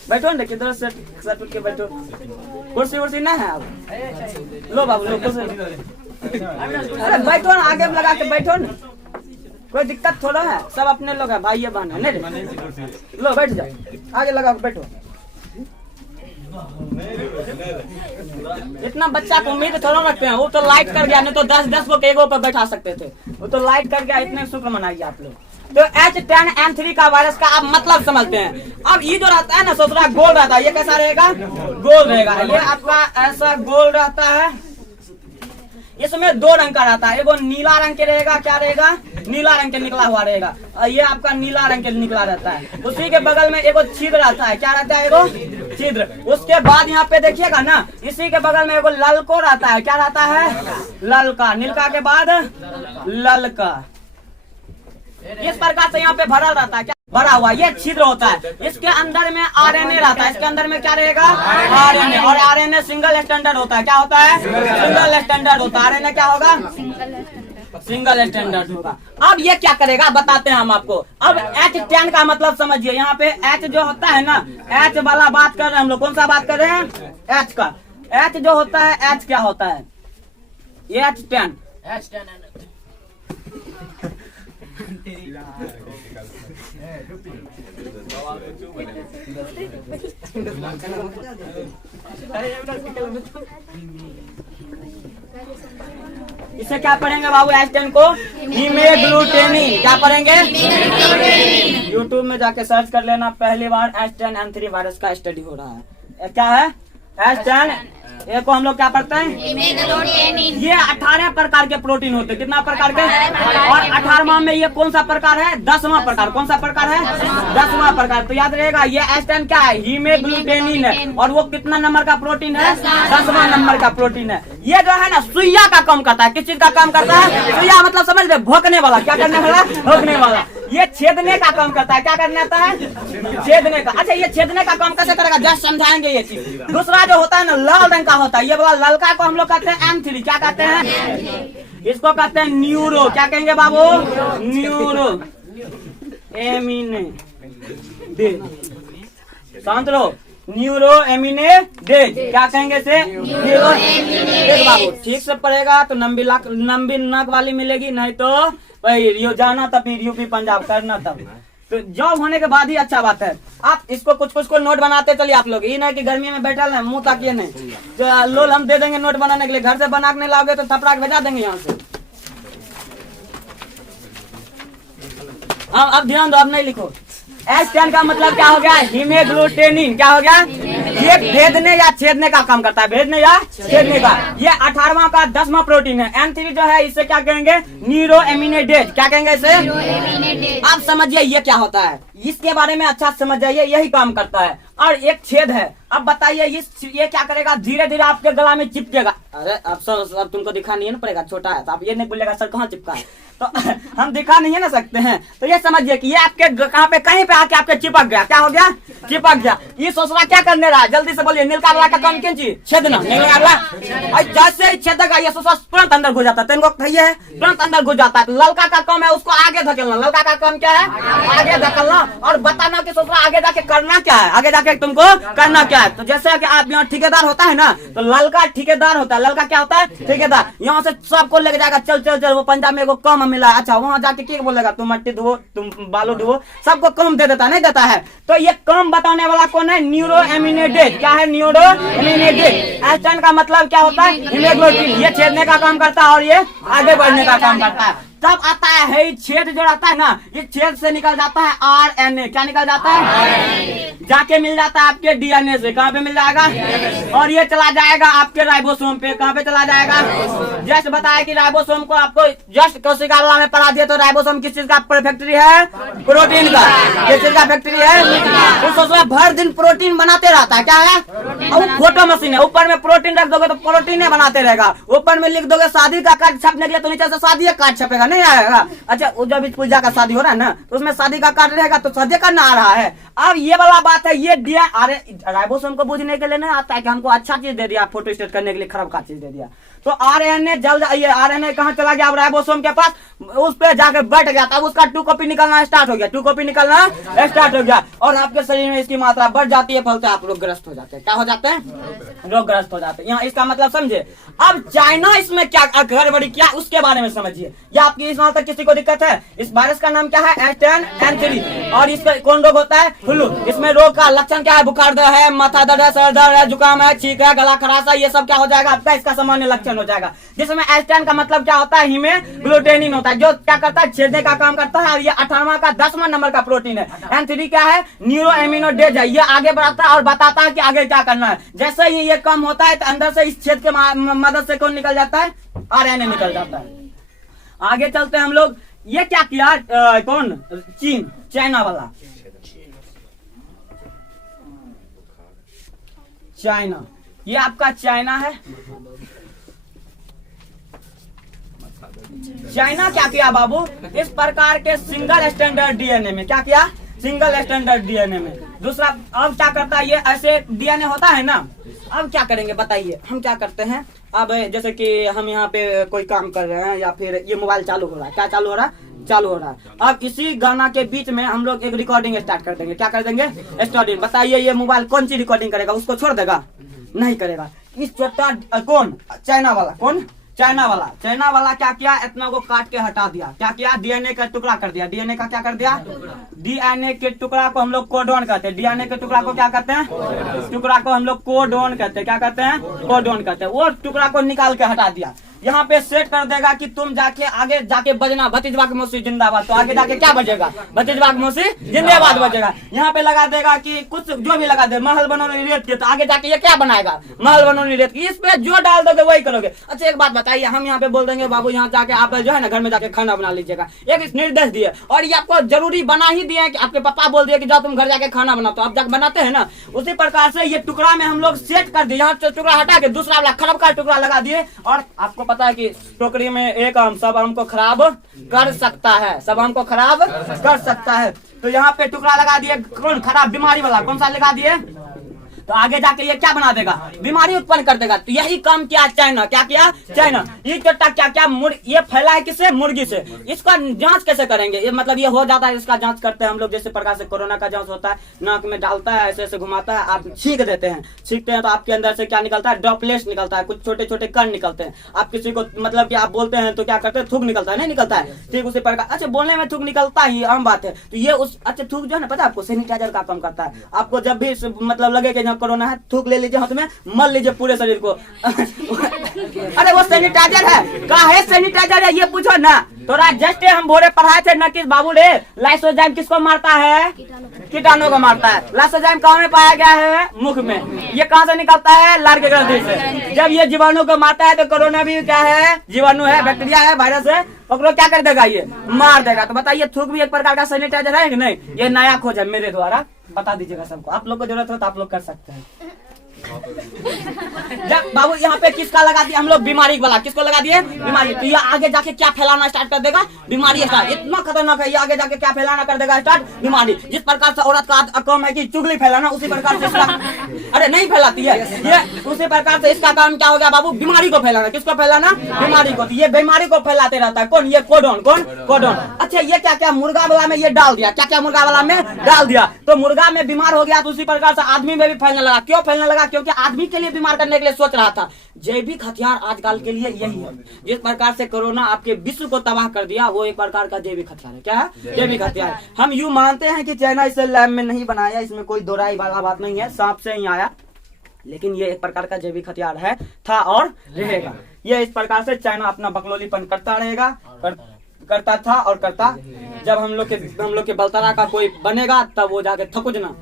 बैठो ना, किधर से सट के बैठो। कुर्सी उर्सी ना है? अब लो बाबू लो कुर्सी। अरे बैठो ना, आगे लगा के बैठो ना, कोई दिक्कत थोड़ा है। सब अपने लोग है, भाई बहन है। नहीं लो बैठ जाओ, आगे लगा के बैठो। इतना बच्चा को उम्मीद थोड़ा रखते हैं। वो तो लाइट कर गया, नहीं तो 10 लोग एगो पर बैठा सकते थे। वो तो लाइट कर गया, इतने शुक्र मनाइए आप लोग। तो H10N3 का वायरस का आप मतलब समझते हैं। अब ये जो रहता है ना सोचरा गोल रहता है, ये कैसा रहेगा? गोल रहेगा। ये आपका ऐसा गोल रहता है। इसमें 2 रंग का रहता है, एगो नीला रंग के रहेगा। क्या रहेगा? नीला रंग के निकला हुआ रहेगा। ये आपका नीला रंग के निकला रहता है। उसी के बगल में एगो छिद्र रहता है। क्या रहता है? एगो छिद्र। उसके बाद यहाँ पे देखिएगा ना, इसी के बगल में एगो ललको रहता है। क्या रहता है? ललका। नीलका के बाद ललका। इस प्रकार से यहाँ पे भरा रहता है। क्या भरा हुआ? ये छिद्र होता है। इसके अंदर में आरएनए रहता है। इसके अंदर में क्या रहेगा? आरएनए। और आरएनए सिंगल स्टैंडर्ड होता है। क्या होता है? सिंगल स्टैंडर्ड होता है। आरएनए क्या होगा? सिंगल स्टैंडर्ड होगा। अब ये क्या करेगा बताते हैं हम आपको। अब H10 का मतलब समझिए। यहाँ पे H जो होता है ना, H वाला बात कर रहे हैं हम लोग। कौन सा बात कर रहे हैं? H का। H जो होता है, H क्या होता है? ये H10। इसे क्या पढ़ेंगे बाबू? H10 को हीमोग्लूटेनिन। क्या पढ़ेंगे? यूट्यूब में जाके सर्च कर लेना, पहली बार H10N3 वायरस का स्टडी हो रहा है। क्या है? H10 ये को हम लोग क्या पढ़ते हैं? ये 18 प्रकार के प्रोटीन होते हैं। कितना प्रकार के? और 18वां में ये कौन सा प्रकार है? 10वां प्रकार। कौन सा प्रकार है? 10वां प्रकार। तो याद रहेगा, ये H10 क्या है? हीमोग्लूटेनिन है। और वो कितना नंबर का प्रोटीन है? 10वां नंबर का प्रोटीन है। ये जो है ना सुइया का काम करता है। किस चीज का काम करता है? सुइया मतलब समझ रहे? भोंकने वाला। क्या करने वाला? भोंकने वाला। ये छेदने का काम करता है। क्या करने आता है? छेदने का। अच्छा, ये छेदने का काम कैसे करेगा? जस्ट समझाएंगे ये चीज। दूसरा जो होता है ना, लाल रंग का होता है। ये वाला ललका को हम लोग कहते हैं M3। क्या कहते हैं? इसको कहते हैं न्यूरो। क्या कहेंगे बाबू? न्यूरो एमिने दे। शांत रहो। न्यूरो एमिने दे। क्या कहेंगे से? न्यूरो एमिने। बाबू ठीक से पढ़ेगा तो नंबी नाक वाली मिलेगी, नहीं तो भाई जाना तब फिर यूपी पंजाब करना तब। तो जॉब होने के बाद ही अच्छा बात है। आप इसको कुछ कुछ को नोट बनाते चलिए आप लोग, ये नहीं कि गर्मी में बैठा है मुंह ताकिए नहीं। तो लोल हम दे देंगे नोट बनाने के लिए, घर से बना के नहीं लाओगे तो थपड़ा के भेजा देंगे यहाँ से। अब ध्यान दो, अब नहीं लिखो। S10 का मतलब क्या हो गया? हीमोग्लूटिनिन। क्या हो गया? ये भेदने या छेदने का काम करता है, भेदने या छेदने का। ये 18वां का 10वां प्रोटीन है। N3 जो है इसे क्या कहेंगे? न्यूरोएमिनेडेज। क्या कहेंगे इसे? आप समझिए ये क्या होता है, इसके बारे में अच्छा समझ जाइए, यही काम करता है। और एक छेद है, अब बताइए ये क्या करेगा? धीरे धीरे आपके गला में चिपकेगा। अरे अब तुमको दिखा नहीं है ना पड़ेगा, छोटा है तो आप ये नहीं बोलेगा सर कहाँ चिपका है, तो हम दिखा नहीं है ना सकते हैं। तो ये समझिए कि ये आपके कहाँ पे कहीं पे आके आपके चिपक गया। क्या हो गया? चिपक गया। ये सोचना क्या करने रहा है? जल्दी से बोलिए। नीलका वाला का काम किन चीज? छेदना। नीलका वाला जैसे ही छेदेगा ये सोचा तुरंत अंदर घुस जाता है, तेनको है तुरंत अंदर घुस जाता है। ललका का काम है उसको आगे धकेलना। ललका का काम क्या है? आगे धकेलना और बताना कि सोचना आगे जाके करना क्या है, आगे जाके तुमको करना क्या है। तो जैसे कि आप यहाँ ठेकेदार होता है ना, तो ललका ठेकेदार होता है। ललका क्या होता है? ठेकेदार। यहाँ से सबको लेके जाएगा, चल चल चल वो पंजाब में एगो काम मिला, अच्छा वहाँ जाके क्या बोलेगा? तुम मट्टी धो, तुम बालू धो, सबको काम दे देता, नहीं देता है। तो ये काम बताने वाला कौन है? न्यूरोएमिनेडेज। क्या है? न्यूरोएमिनेडेज। S10 का मतलब क्या होता है? हीमोग्लोबिन। ये छेदने का काम करता है और ये आगे बढ़ने का काम करता है। तब आता है छेद जो रहता है ना, ये छेद से निकल जाता है RNA। क्या निकल जाता है? जाके मिल जाता है आपके DNA से। कहाँ पे मिल जाएगा? और ये चला जाएगा आपके राइबोसोम पे। कहाँ पे चला जाएगा? जस्ट बताया कि राइबोसोम को आपको जस्ट कोशिका में पढ़ा दिया। तो राइबोसोम किस चीज का फैक्ट्री है? प्रोटीन का। किस चीज का फैक्ट्री है? तो सोचो भर दिन प्रोटीन बनाते रहता है। क्या है? और फोटो मशीन है, ऊपर में प्रोटीन रख दोगे तो प्रोटीन बनाते रहेगा। ऊपर में लिख दोगे शादी का कार्ड छपने के लिए, तो नीचे से शादी का कार्ड छपेगा, नहीं आएगा। अच्छा जब पूजा का शादी हो रहा है ना, तो उसमें शादी का कार्ड रहेगा तो शादी करना आ रहा है। अब ये वाला बात है, ये दिया। अरे राइबोसोम को बुझने के लिए नहीं आता है कि हमको अच्छा चीज दे दिया, फोटो स्टेट करने के लिए खराब का चीज दे दिया। तो RNA जल्द ये RNA कहाँ चला गया? अब राइबोसोम के पास, उस पे जाके बैठ गया। तब उसका 2 कॉपी निकलना स्टार्ट हो गया। 2 कॉपी निकलना स्टार्ट हो गया और आपके शरीर में इसकी मात्रा बढ़ जाती है, फलते आप रोगग्रस्त हो जाते हैं। क्या हो जाते हैं? रोगग्रस्त हो जाते हैं। यहाँ इसका मतलब समझे। अब चाइना इसमें क्या गड़बड़ी क्या उसके बारे में समझिए। या आपकी इस तक किसी को दिक्कत है? इस वायरस का नाम क्या है? S10N3। और इसका कौन रोग होता है? फ्लू। इसमें रोग का लक्षण क्या है? बुखार है, माथा दर्द है, सर दर्द है, जुकाम है, छींक है, गला खराश है, ये सब क्या हो जाएगा आपका? इसका सामान्य लक्षण हो जाएगा। जिसमें S10 का मतलब क्या होता है? हीमोग्लूटिनिन होता है, जो क्या करता है? छेदने का काम करता है। और ये 18वां का 10वां नंबर का प्रोटीन है। N3 क्या है? न्यूरोएमिनेडेज है। ये आगे बढ़ाता है और बताता है कि आगे क्या करना है। जैसे ही ये कम होता है तो अंदर से इस छेद के मदद से कौन निकल जाता है? RNA निकल जाता है। आगे चलते हैं हम लोग। ये क्या किया? कौन? चीन, चाइना वाला। चाइना, ये आपका चाइना है। चाइना क्या किया बाबू? इस प्रकार के सिंगल स्टैंडर्ड DNA में क्या किया? सिंगल स्टैंडर्ड DNA में। दूसरा अब क्या करता है? ये ऐसे DNA होता है ना, अब क्या करेंगे बताइए? हम क्या करते हैं? अब जैसे कि हम यहाँ पे कोई काम कर रहे हैं या फिर ये मोबाइल चालू हो रहा है। क्या चालू हो रहा है? चालू हो रहा है। अब इसी गाना के बीच में हम लोग एक रिकॉर्डिंग स्टार्ट कर देंगे। क्या कर देंगे? स्टार्टिंग। बताइए ये मोबाइल कौन सी रिकॉर्डिंग करेगा? उसको छोड़ देगा? नहीं करेगा। इस छोटा कौन? चाइना वाला। कौन? चाइना वाला। चाइना वाला क्या किया? इतना को काट के हटा दिया। क्या किया? DNA का टुकड़ा कर दिया। DNA का क्या कर दिया? DNA के टुकड़ा को हम लोग कोडोन कहते हैं। DNA के टुकड़ा को क्या कहते हैं? टुकड़ा को हम लोग कोडोन कहते हैं। क्या कहते हैं? कोडोन कहते हैं। वो टुकड़ा को निकाल के हटा दिया। यहाँ पे सेट कर देगा कि तुम जाके आगे जाके बजना भतीजबाग मौसी जिंदाबाद। तो आगे जाके क्या बजेगा? भतीजबाग मौसी जिंदाबाद बजेगा। यहाँ पे लगा देगा कि कुछ जो भी लगा दे, महल बनोनी रेत के, तो आगे जाके ये क्या बनाएगा? महल बनोनी रेत की। इस पे जो डाल दोगे वही करोगे। अच्छा एक बात बताइए, हम यहाँ पे बोल देंगे बाबू यहाँ जाके आप जो है ना घर में जाके खाना बना लीजिएगा, एक निर्देश दिए और ये आपको जरूरी बना ही दिए कि आपके पापा बोल दिए कि जाओ तुम घर जाके खाना बनाओ, तो आप जाके बनाते हैं ना। उसी प्रकार से ये टुकड़ा में हम लोग सेट कर दिए। यहाँ टुकड़ा हटा के दूसरा वाला खराब का टुकड़ा लगा दिए। और आपको पता है कि टोकरी में एक आम सब हमको खराब कर सकता है, सब हमको खराब कर सकता है। तो यहाँ पे टुकड़ा लगा दिए। कौन? खराब बीमारी वाला। कौन सा लगा दिए? तो आगे जाके ये क्या बना देगा, बीमारी उत्पन्न कर देगा। तो यही काम किया चाइना, क्या किया चाइना, ये क्या ये फैला है किससे, मुर्गी से। इसका जांच कैसे करेंगे, ये मतलब ये हो जाता है, इसका जांच करते हैं हम लोग जैसे प्रकार से कोरोना का जांच होता है, नाक में डालता है, ऐसे ऐसे घुमाता है, आप छींक देते हैं, छींकते हैं तो आपके अंदर से क्या निकलता है, ड्रॉपलेट्स निकलता है, कुछ छोटे छोटे कण निकलते हैं। आप किसी को मतलब कि आप बोलते हैं तो क्या करते हैं, थूक निकलता है, नहीं निकलता है, ठीक उसी प्रकार। अच्छा बोलने में थूक निकलता ही आम बात है, तो ये उस अच्छा थूक जो है ना, पता है आपको, सैनिटाइजर का काम करता है। आपको जब भी मतलब लगे कि जहाँ कोरोना है, थूक ले लीजिए हाथ में, मल लीजिए पूरे शरीर को। अरे वो सैनिटाइजर है, कहाँ है सैनिटाइजर है ये पूछो ना। तो जस्ट हम भोरे पढ़ाए थे न कि बाबू रे, लाइसोजाइम किसको मारता है, कीटाणु को मारता है। लाइसोजाइम कहाँ में पाया गया है, मुख में। ये कहाँ से निकलता है, लार के ग्रंथि से। जब ये जीवाणु को मारता है तो कोरोना भी क्या है, जीवाणु है, बैक्टीरिया है, वायरस है, पकड़ो क्या कर देगा, ये मार देगा। तो बताइए थूक भी एक प्रकार का सैनिटाइजर है कि नहीं। ये नया खोज है मेरे द्वारा, बता दीजिएगा सबको, आप लोग को जरूरत हो तो आप लोग कर सकते हैं। जब बाबू यहाँ पे किसका लगा दिया हम लोग, बीमारी वाला, किसको लगा दिए, बीमारी। तो ये आगे जाके क्या फैलाना स्टार्ट कर देगा, बीमारी स्टार्ट। इतना खतरनाक है ये, आगे जाके क्या फैलाना कर देगा स्टार्ट, बीमारी। जिस प्रकार से औरत का काम है कि चुगली फैलाना, उसी प्रकार से इसका अरे नहीं फैलाती है ये, उसी प्रकार से इसका काम क्या हो गया बाबू, बीमारी को फैलाना। किसको फैलाना, बीमारी को। ये बीमारी को फैलाते रहता है कौन, ये कोडोन, कौन कोडोन। अच्छा ये क्या क्या मुर्गा वाला में ये डाल दिया, क्या क्या मुर्गा वाला में डाल दिया, तो मुर्गा में बीमार हो गया, तो उसी प्रकार से आदमी में भी फैलने लगा। क्यों फैलने लगा, क्योंकि आदमी के लिए बीमार करने के लिए सोच रहा था। जैविक हथियार आजकल के लिए यही है। जिस प्रकार से कोरोना आपके विश्व को तबाह कर दिया, वो एक प्रकार का जैविक हथियार है। क्या है, जैविक हथियार। हम यूं मानते हैं कि चाइना इसे लैब में नहीं बनाया, इसमें कोई दो राय वाला बात नहीं है, सांप से ही आया, लेकिन ये एक प्रकार का जैविक हथियार है, था और रहेगा। ये इस प्रकार से चाइना अपना बकलोलीपन करता रहेगा, करता था और करता। जब हम लोग के बलतारा का कोई बनेगा, तब वो जाके थकुजना,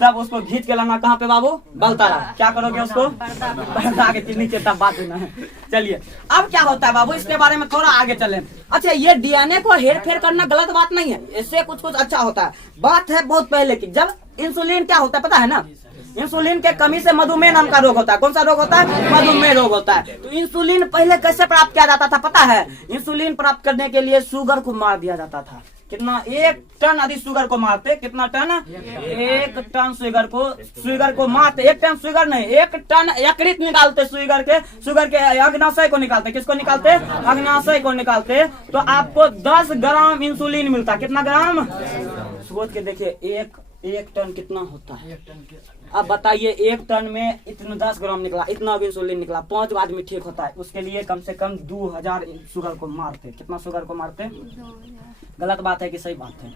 तब उसको खींच के लाना कहाँ पे बाबू, बलतारा। क्या करोगे उसको, बलता के नीचे, तब बात देना है। चलिए अब क्या होता है बाबू, इसके बारे में थोड़ा आगे चलें। अच्छा ये डीएनए को हेर फेर करना गलत बात नहीं है, इससे कुछ कुछ अच्छा होता है। बात है बहुत पहले की, जब इंसुलिन क्या होता है पता है ना, इंसुलिन के कमी से मधुमेह नाम का रोग होता है। कौन सा रोग होता है, मधुमेह रोग होता है। तो इंसुलिन पहले कैसे प्राप्त किया जाता था पता है, इंसुलिन प्राप्त करने के लिए शुगर को मार दिया जाता था। कितना, 1 टन आदि शुगर को मारते, कितना टन, 1 टन शुगर को मारते, 1 टन शुगर नहीं, 1 टन यकृत निकालते शुगर के अग्नाशय को निकालते। किसको निकालते, अग्नाशय को निकालते। तो आपको 10 ग्राम इंसुलिन मिलता। कितना ग्राम, सोच के देखिए, एक टन कितना होता है। अब बताइए 1 टन में इतना 10 ग्राम निकला, इतना इंसुलिन निकला, 5 आदमी ठीक होता है। उसके लिए कम से कम 2000 शुगर को मारते। कितना शुगर को मारते, गलत बात है कि सही बात है,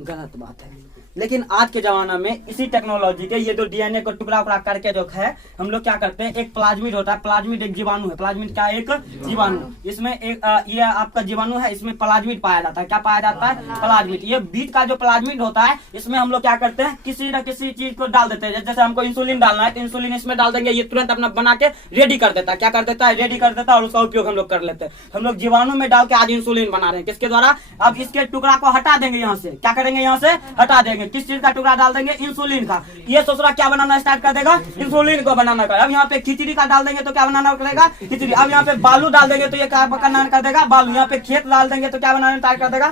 गलत बात है। लेकिन आज के जमाना में इसी टेक्नोलॉजी के, ये जो डीएनए को टुकड़ा उकड़ा करके जो है, हम लोग क्या करते हैं, एक प्लाज्मिड होता है, प्लाज्मिड एक जीवाणु है। प्लाज्मिड क्या, एक जीवाणु। इसमें एक ये आपका जीवाणु है, इसमें प्लाज्मिड पाया जाता है। क्या पाया जाता है, प्लाज्मिड। ये बीच का जो प्लाज्मिड होता है, इसमें हम लोग क्या करते हैं, किसी न किसी चीज को डाल देते हैं। जैसे हमको इंसुलिन डालना है, तो इंसुलिन इसमें डाल देंगे, ये तुरंत अपना बना के रेडी कर देता है। क्या कर देता है, रेडी कर देता है, और उसका उपयोग हम लोग कर लेते हैं। हम लोग जीवाणु में डाल के आज इंसुलिन बना रहे हैं, किसके द्वारा। अब इसके टुकड़ा को हटा देंगे, यहाँ से क्या करेंगे, यहाँ से हटा देंगे। किस चीज का टुकड़ा डाल देंगे, इंसुलिन का। ये सोच क्या बनाना स्टार्ट कर देगा, इंसुलिन को बनाना कर। अब यहाँ पे खिचड़ी का डाल देंगे तो क्या बनाना करेगा, खिचड़ी। अब यहाँ पे बालू डाल देंगे तो ये क्या बनाना कर देगा, बालू। यहाँ पे खेत डाल देंगे तो क्या बनाना स्टार्ट कर देगा,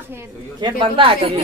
खेत बनता है कभी।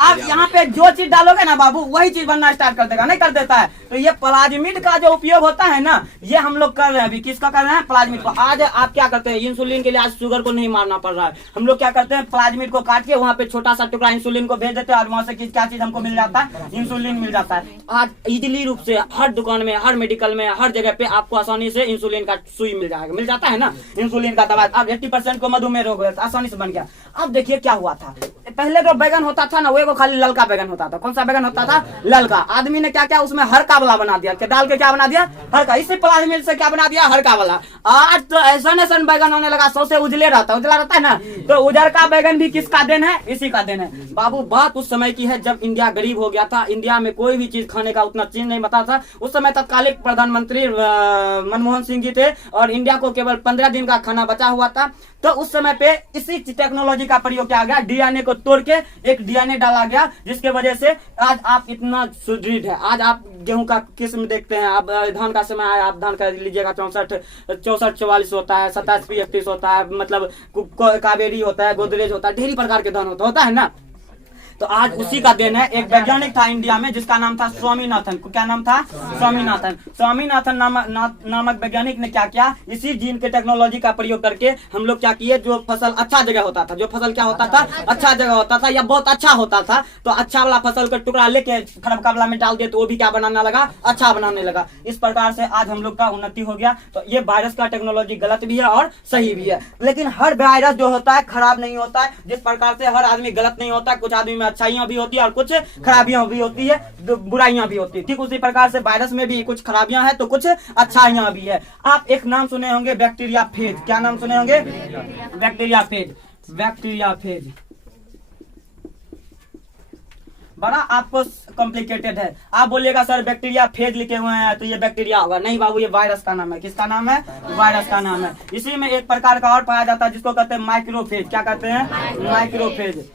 अब यहाँ पे जो चीज डालोगे ना बाबू, वही चीज बनना स्टार्ट कर देगा, नहीं कर देता है। तो ये प्लाज्मिड का जो उपयोग होता है ना, ये हम लोग कर रहे हैं अभी। किसका कर रहे हैं, प्लाज्मिड को। आज आप क्या करते हैं, इंसुलिन के लिए आज शुगर को नहीं मारना पड़ रहा है। हम लोग क्या करते हैं, प्लाज्मिड को काट के वहाँ पे छोटा सा टुकड़ा इंसुलिन को भेज देते हैं, और वहाँ से क्या चीज हमको मिल जाता है, इंसुलिन मिल जाता है। आज इजीली रूप से हर दुकान में, हर मेडिकल में, हर जगह पे आपको आसानी से इंसुलिन का सुई मिल जाएगा, मिल जाता है ना, इंसुलिन का दवा। अब 80% को मधुमेह रोग आसानी से बन गया। अब देखिए क्या हुआ था, पहले जो बैगन होता था ना, वो खाली ललका बैगन होता था। कौन सा बैगन होता था, ललका। आदमी ने क्या क्या उसमें हरका वाला बना दिया, डाल के क्या बना दिया, हरका। इसी प्लाज्मिड से क्या बना दिया, हरका वाला। आज तो ऐसा बैगन होने लगा, सौ से उजला रहता है ना। तो उजर का बैगन भी किसका देन है, इसी का देन है बाबू। बात उस समय की है जब इंडिया गरीब हो गया था, इंडिया में कोई भी चीज खाने का उतना चीज नहीं बता था। उस समय तत्कालिक प्रधानमंत्री मनमोहन सिंह जी थे, और इंडिया को केवल 15 दिन का खाना बचा हुआ था। तो उस समय पे इसी टेक्नोलॉजी का प्रयोग किया गया, डीएनए को तोड़ के एक डीएनए डाला गया, जिसके वजह से आज आप इतना सुदृढ़ है। आज आप गेहूं का किस्म देखते हैं, आप धान का समय आया, आप धान का लीजिएगा 64-44 होता है, 27-31 होता है, मतलब कावेरी होता है, गोदरेज होता है, ढेरी प्रकार के धान होता है ना। तो आज उसी का देन है। एक वैज्ञानिक था इंडिया में जिसका नाम था स्वामीनाथन। क्या नाम था? स्वामीनाथन। स्वामीनाथन नामक वैज्ञानिक ने क्या किया, इसी जीन के टेक्नोलॉजी का प्रयोग करके हम लोग क्या किए, जो फसल अच्छा जगह होता था, जो फसल क्या होता था, अच्छा जगह होता था या बहुत अच्छा होता था, तो अच्छा वाला फसल का टुकड़ा लेके खरपतवार में डाल दिए तो वो भी क्या बनाने लगा, अच्छा बनाने लगा। इस प्रकार से आज हम लोग का उन्नति हो गया। तो ये वायरस का टेक्नोलॉजी गलत भी है और सही भी है, लेकिन हर वायरस जो होता है खराब नहीं होता है। जिस प्रकार से हर आदमी गलत नहीं होता है, कुछ आदमी में अच्छाइयां भी होती है और कुछ खराबियां भी होती है, बुराइयां भी होती है। ठीक उसी प्रकार से वायरस में भी कुछ खराबियां हैं तो कुछ अच्छाइयां भी है। आप एक नाम सुने होंगे, बैक्टीरिया फेज। क्या नाम सुने होंगे? Bacteria phase. बैक्टीरिया फेज बड़ा आपको कॉम्प्लिकेटेड है। आप बोलिएगा सर बैक्टीरिया फेज लिखे हुए हैं तो ये बैक्टीरिया होगा, नहीं बाबू, ये वायरस का नाम है। किसका नाम है? वायरस का नाम है। इसी में एक प्रकार का और पाया जाता है जिसको कहते हैं माइक्रोफेज। क्या कहते हैं? माइक्रोफेज।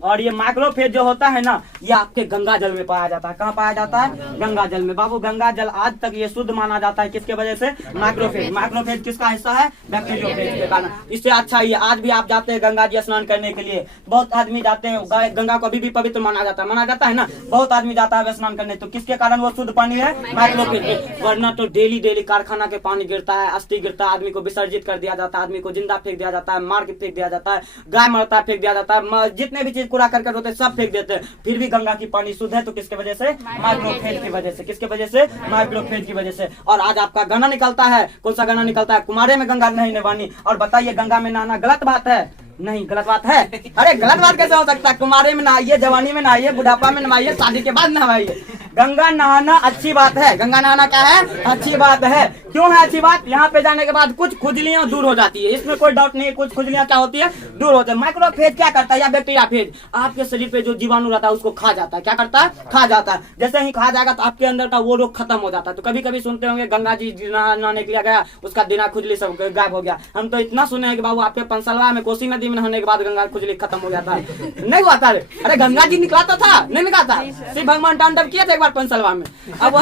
और ये माइक्रोफेज जो होता है ना, ये आपके गंगा जल में पाया जाता है। कहाँ पाया जाता है? गंगा जल में। बाबू गंगा जल आज तक ये शुद्ध माना जाता है, किसके वजह से? माइक्रोफेज। माइक्रोफेज किसका हिस्सा है? बैक्टीरियोफेज के कारण। इससे अच्छा ही आज भी आप जाते हैं गंगा जी स्नान करने के लिए, बहुत आदमी जाते हैं। गंगा को अभी भी पवित्र माना जाता है ना, बहुत आदमी जाता है स्नान करने। तो किसके कारण वो शुद्ध पानी है? माइक्रोफेज। वरना तो डेली कारखाना के पानी गिरता है, अस्थि गिरता है, आदमी को विसर्जित कर दिया जाता है, आदमी को जिंदा फेंक दिया जाता है, मार के फेंक दिया जाता है, गाय मरता है फेंक दिया जाता है, जितने भी चीज कूड़ा करकट होते हैं सब फेंक देते हैं, फिर भी गंगा की पानी शुद्ध है। तो किसके वजह से? माइक्रोफेज की वजह से। किसके वजह से? माइक्रोफेज की वजह से। और आज आपका गाना निकलता है, कौन सा गाना निकलता है? कुमारे में गंगा नहीं नहानी। और बताइए गंगा में नहाना गलत बात है? नहीं, गलत बात है। अरे गलत बात कैसे हो सकता है? कुमारे में नहाइए, जवानी में नहाइए, बुढ़ापा में नहाइए, शादी के बाद नहाइए। गंगा नहाना अच्छी बात है। गंगा नहाना क्या है? अच्छी बात है। क्यों है अच्छी बात? यहाँ पे जाने के बाद कुछ खुजलियां दूर हो जाती है, इसमें कोई डाउट नहीं। कुछ खुजलियां क्या होती है? दूर होती है। माइक्रोफेज क्या करता है, या बैक्टीरिया फेज आपके शरीर पे जो जीवाणु रहता है उसको खा जाता है। क्या करता है? खा जाता है। जैसे ही खा जाएगा तो आपके अंदर का वो रोग खत्म हो जाता है। तो कभी कभी सुनते होंगे गंगा जी नहाने के लिए गया, उसका दिना खुजली सब गायब हो गया। हम तो इतना सुने हैं कि बाबू आपके पंसलवा में कोसी नदी में नहाने के बाद गंगा खुजली खत्म हो जाता है। नहीं हुआ था? अरे गंगा जी निकलाता था, नहीं निकला था? शिव भगवान तांडव किया था एक बार पंसलवा में, अब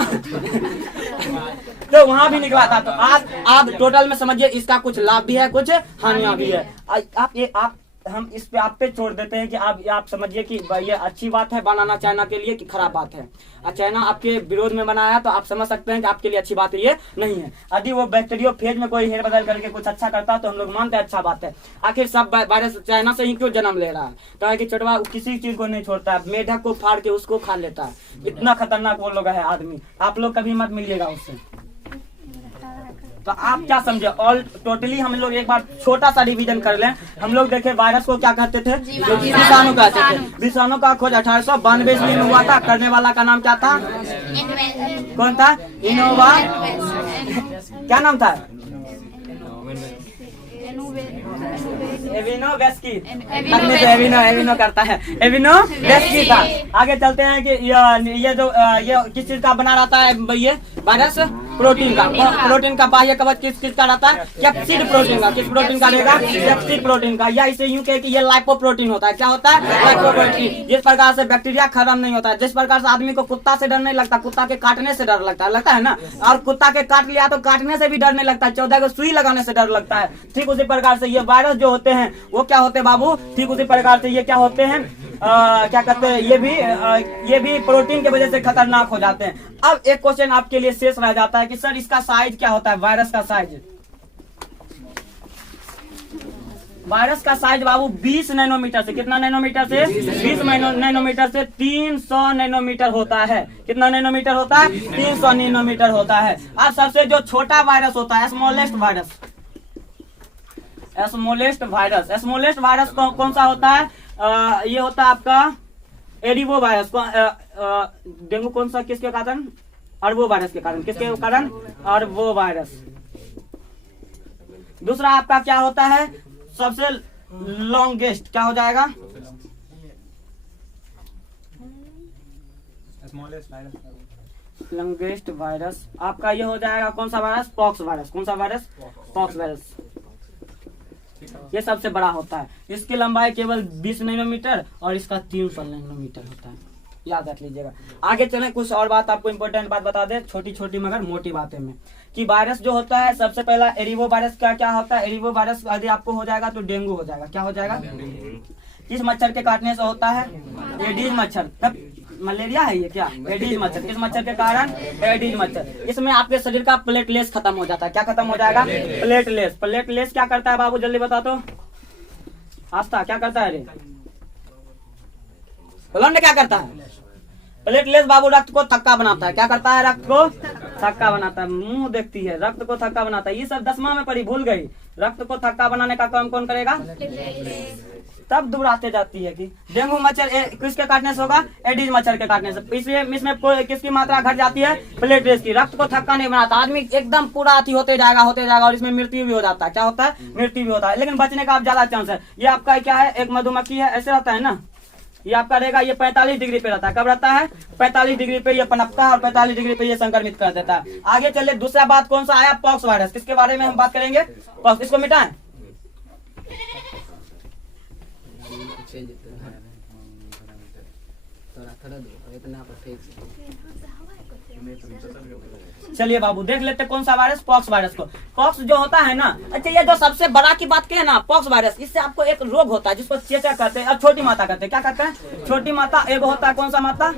तो वहां भी निकला था। तो आप टोटल में समझिए, इसका कुछ लाभ भी है, कुछ हानियां भी है। हम इस पे आप पे छोड़ देते हैं कि आप समझिए कि ये अच्छी बात है बनाना चाइना के लिए कि खराब बात है। चाइना आपके विरोध में बनाया तो आप समझ सकते हैं कि आपके लिए अच्छी बात ये नहीं है। यदि वो बैक्टीरियोफेज में कोई हेर बदल करके कुछ अच्छा करता तो हम लोग मानते हैं अच्छा बात है। आखिर सब वायरस चाइना से ही क्यों जन्म ले रहा है? तो है कि छोटवा किसी चीज को नहीं छोड़ता है, मेढक को फाड़ के उसको खा लेता है। इतना खतरनाक वो लोग है आदमी। आप लोग कभी मत मिलिएगा उससे। तो आप क्या समझे? ऑल टोटली हम लोग एक बार छोटा सा रिवीजन कर लें। हम लोग देखे वायरस को क्या कहते थे? विषाणु कहते थे। विषाणु का खोज 1892 ईस्वी में हुआ था। करने वाला का नाम क्या था? कौन था? इनोवा। क्या नाम था? एविनो वेस्की। एविनो करता है, एविनो वेस्की था। आगे चलते हैं कि ये जो ये किस चीज का बना रहता है? ये वायरस प्रोटीन का। प्रोटीन का बाह्य कवच किस चीज का रहता है? कैप्सिड प्रोटीन का। किस प्रोटीन का रहेगा? कैप्सिड प्रोटीन का। या इसे यूं कहे कि ये लाइपोप्रोटीन होता है। क्या होता है? लाइपोप्रोटीन। जिस प्रकार से बैक्टीरिया खत्म नहीं होता है, जिस प्रकार से आदमी को कुत्ता से डर नहीं लगता, कुत्ता के काटने से डर लगता है ना। और कुत्ता के काट लिया तो काटने से भी डर नहीं लगता, 14 को सुई लगाने से डर लगता है। ठीक उसी प्रकार से ये वायरस जो होते हैं वो क्या होते हैं बाबू? ठीक उसी प्रकार से ये क्या होते हैं? क्या कहते हैं? ये भी प्रोटीन की वजह से खतरनाक हो जाते हैं। अब एक क्वेश्चन आपके लिए शेष रह जाता है कि सर इसका साइज क्या होता है? वायरस का साइज, वायरस का साइज बाबू 20 नैनोमीटर से, कितना नैनोमीटर से? 20 नैनोमीटर से 300 नैनोमीटर होता है। कितना नैनोमीटर होता है? 300 नैनोमीटर होता है। अब सबसे जो छोटा वायरस होता है, स्मॉलेस्ट वायरस, स्मॉलेस्ट वायरस कौन सा होता है? ये होता है आपका एडिबो वायरस। डेंगू कौन सा किसके कारण? अरबो वायरस के कारण। किसके कारण? अरबो वायरस। दूसरा आपका क्या होता है? सबसे लॉन्गेस्ट क्या हो जाएगा? लॉन्गेस्ट वायरस आपका ये हो जाएगा कौन सा वायरस? Pox virus. कौन सा वायरस? Pox virus. ये सबसे बड़ा होता है। इसकी लंबाई केवल 20 नैनोमीटर और इसका 300 नैनोमीटर होता है। याद रख लीजिएगा। आगे चलें, कुछ और बात आपको इंपॉर्टेंट बात बता दे, छोटी छोटी मगर मोटी बातें में, कि वायरस जो होता है सबसे पहला एरिबो वायरस का क्या होता है? एरिबो वायरस यदि आपको हो जाएगा तो डेंगू हो जाएगा। क्या हो जाएगा? किस मच्छर के काटने से होता है? एडीज मच्छर। तब मलेरिया है ये क्या? एडीज मच्छर। किस मच्छर के कारण? एडीज मच्छर। इसमें आपके शरीर का प्लेटलेस खत्म हो जाता है। क्या खत्म हो जाएगा? प्लेटलेस। प्लेटलेस क्या करता है बाबू, जल्दी बता तो। आस्था क्या करता है रे? ब्लड क्या करता है? प्लेटलेस बाबू रक्त को थक्का बनाता है। क्या करता है? रक्त को थक्का बनाता है। मुंह देखती है, रक्त को थक्का बनाता है। ये सब 10वां में पढ़ी, भूल गई। रक्त को थक्का बनाने का काम कौन करेगा? तब दूर आते जाती है कि डेंगू मच्छर किसके काटने से होगा? एडीज मच्छर के काटने से। इसलिए इसमें किसकी मात्रा घट जाती है? प्लेटलेट्स की। रक्त को थक्का नहीं बनाता, आदमी एकदम पूरा अति होते जाएगा और इसमें मृत्यु भी हो जाता है। क्या होता है? मृत्यु भी होता है। लेकिन बचने का ज्यादा चांस है। ये आपका क्या है? एक मधुमक्खी है, ऐसे रहता है ना। ये आपका रहेगा, ये 45 डिग्री पे रहता है। कब रहता है? 45 डिग्री पे ये पनपता है और 45 डिग्री पे ये संक्रमित कर देता है। आगे चले, दूसरा बात कौन सा आया? Pox virus. किसके बारे में हम बात करेंगे? पॉक्स। इसको मिटाएं। चलिए बाबू देख लेते कौन सा वायरस? पॉक्स वायरस को। पॉक्स जो होता है ना, अच्छा ये जो सबसे बड़ा की बात करें ना, पॉक्स वायरस, इससे आपको एक रोग होता है जिसको चेचा कहते हैं और छोटी माता कहते हैं। क्या कहते हैं? छोटी माता। एक होता है कौन सा माता?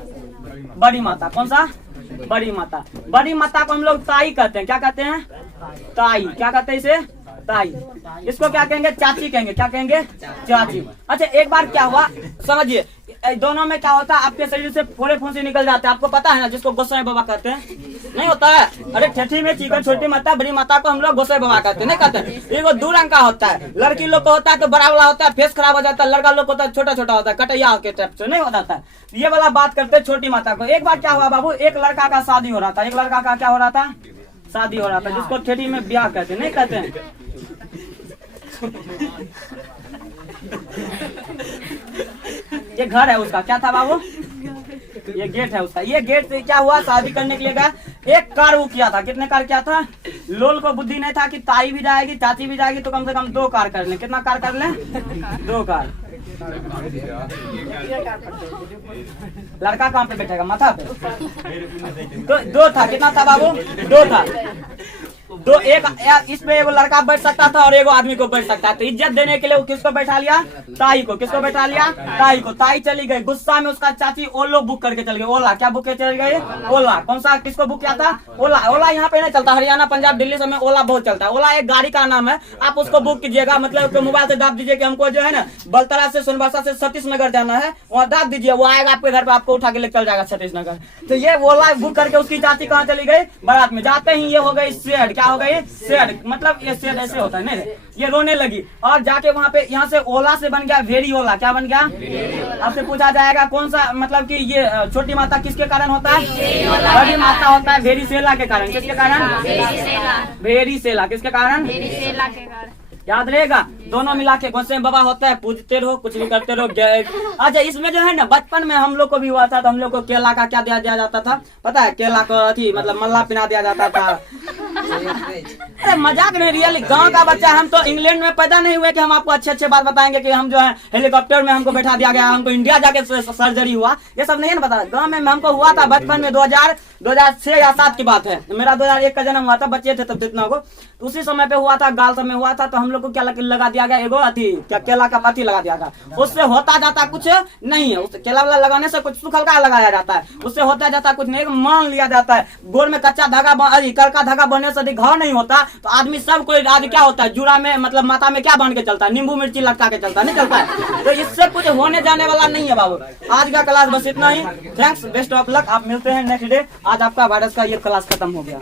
बड़ी माता। कौन सा? बड़ी माता। बड़ी माता को हम लोग ताई कहते हैं। क्या कहते हैं? ताई। क्या कहते हैं इसे? ताई। इसको क्या कहेंगे? चाची कहेंगे। क्या कहेंगे? चाची। अच्छा एक बार क्या हुआ समझिए, दोनों में क्या होता है? आपके शरीर से फोड़े फुंसी निकल जाते हैं। आपको पता है ना, जिसको गोसाई बाबा कहते हैं, नहीं होता है? अरे ठेठी में चिकन, छोटी माता बड़ी माता को हम लोग गोसाई बाबा कहते हैं, नहीं कहते हैं? ये 2 रंग का होता है। लड़की लोग को होता है तो बड़ा वाला होता है, फेस खराब हो जाता है। लड़का लोग को होता है छोटा छोटा होता है, कटैया के टाइप से नहीं हो जाता है। ये वाला बात करते हैं छोटी माता को। एक बार क्या हुआ बाबू, एक लड़का का शादी हो रहा था। एक लड़का का क्या हो रहा था? शादी हो रहा था, जिसको ठेठी में ब्याह कहते हैं, नहीं कहते हैं? ये घर है उसका। क्या था बाबू? ये गेट है उसका। ये गेट से क्या हुआ? शादी करने के लिए गया, एक कार वो किया था। कितने कार किया था? लोल को बुद्धि नहीं था कि ताई भी जाएगी, चाची भी जाएगी, तो कम से कम 2 कार कर ले। कितना कार कर ले? 2 कार। लड़का कहाँ पे बैठेगा? माथा पे। तो 2 था। कितना था बाबू? 2 था। तो एक इसमें एगो लड़का बैठ सकता था और एगो आदमी को बैठ सकता था। तो इज्जत देने के लिए वो किसको बैठा लिया? ताई को। किसको बैठा लिया? ताई को। ताई चली गई, गुस्सा में उसका चाची ओलो बुक करके चल गई। ओला। क्या बुक करके चल गई? ओला। कौन सा? किसको बुक किया था? ओला। ओला यहाँ पे नहीं चलता, हरियाणा पंजाब दिल्ली सब में ओला बहुत चलता है। ओला एक गाड़ी का नाम है, आप उसको बुक कीजिएगा। मतलब मोबाइल से दाब दीजिए कि हमको जो है ना बलतरा से सोनबरसा से सतीश नगर जाना है, वहाँ दाब दीजिए, वो आएगा आपके घर पे, आपको उठा के लेकर चल जाएगा सतीश नगर। तो ये ओला बुक करके उसकी चाची कहाँ चली गई? बारात में। जाते ही ये हो गई शेड। क्या हो गई? शेड। मतलब ये शेड ऐसे होता है नहीं? ये रोने लगी और जाके वहाँ पे, यहाँ से ओला से बन गया वेरी ओला। क्या बन गया? आपसे पूछा जाएगा कौन सा, मतलब कि ये छोटी माता किसके कारण होता है? बड़ी माता होता है वेरी सेला के कारण। किसके कारण? वेरी सेला। किसके कारण? याद रहेगा। दोनों मिला के गोसाई बाबा होता है, पूजते रहो, कुछ भी करते रहो। अच्छा इसमें जो है ना, बचपन में हम लोग को भी हुआ था, तो हम लोग को केला का क्या दिया जाता था पता है? केला को अथी मतलब मल्ला पिना दिया जाता था। अरे मजाक नहीं, रियली गांव का बच्चा। हम तो इंग्लैंड में पैदा नहीं हुए कि हम आपको अच्छे अच्छे बात बताएंगे कि हम जो है हेलीकॉप्टर में हमको बैठा दिया गया, हमको इंडिया जाके सर्जरी हुआ, ये सब नहीं है ना पता। गाँव में हमको हुआ था बचपन में 2006 या 7 की बात है। मेरा 2001 का जन्म हुआ था, बच्चे थे तब इतना को। उसी समय पे हुआ था, गाल समय हुआ था। तो हम लोग को क्या लगा दिया गया? एगो अथी क्या केला का पत्ती लगा दिया था। उससे होता जाता कुछ नहीं है। उससे केला वाला लगाने से कुछ सुख हल्का लगाया जाता है, उससे होता जाता कुछ नहीं, मान लिया जाता है। गोर में कच्चा धागा करका धागा बनने से घाव नहीं होता। तो आदमी सब कोई आज क्या होता है, जुड़ा में मतलब माथा में क्या बांध के चलता है? नींबू मिर्ची लटका के चलता है, नहीं चलता है? तो इससे कुछ होने जाने वाला नहीं है बाबू। आज का क्लास बस इतना ही। Thanks, best of luck. आप मिलते हैं नेक्स्ट डे। आज आपका वायरस का ये क्लास खत्म हो गया।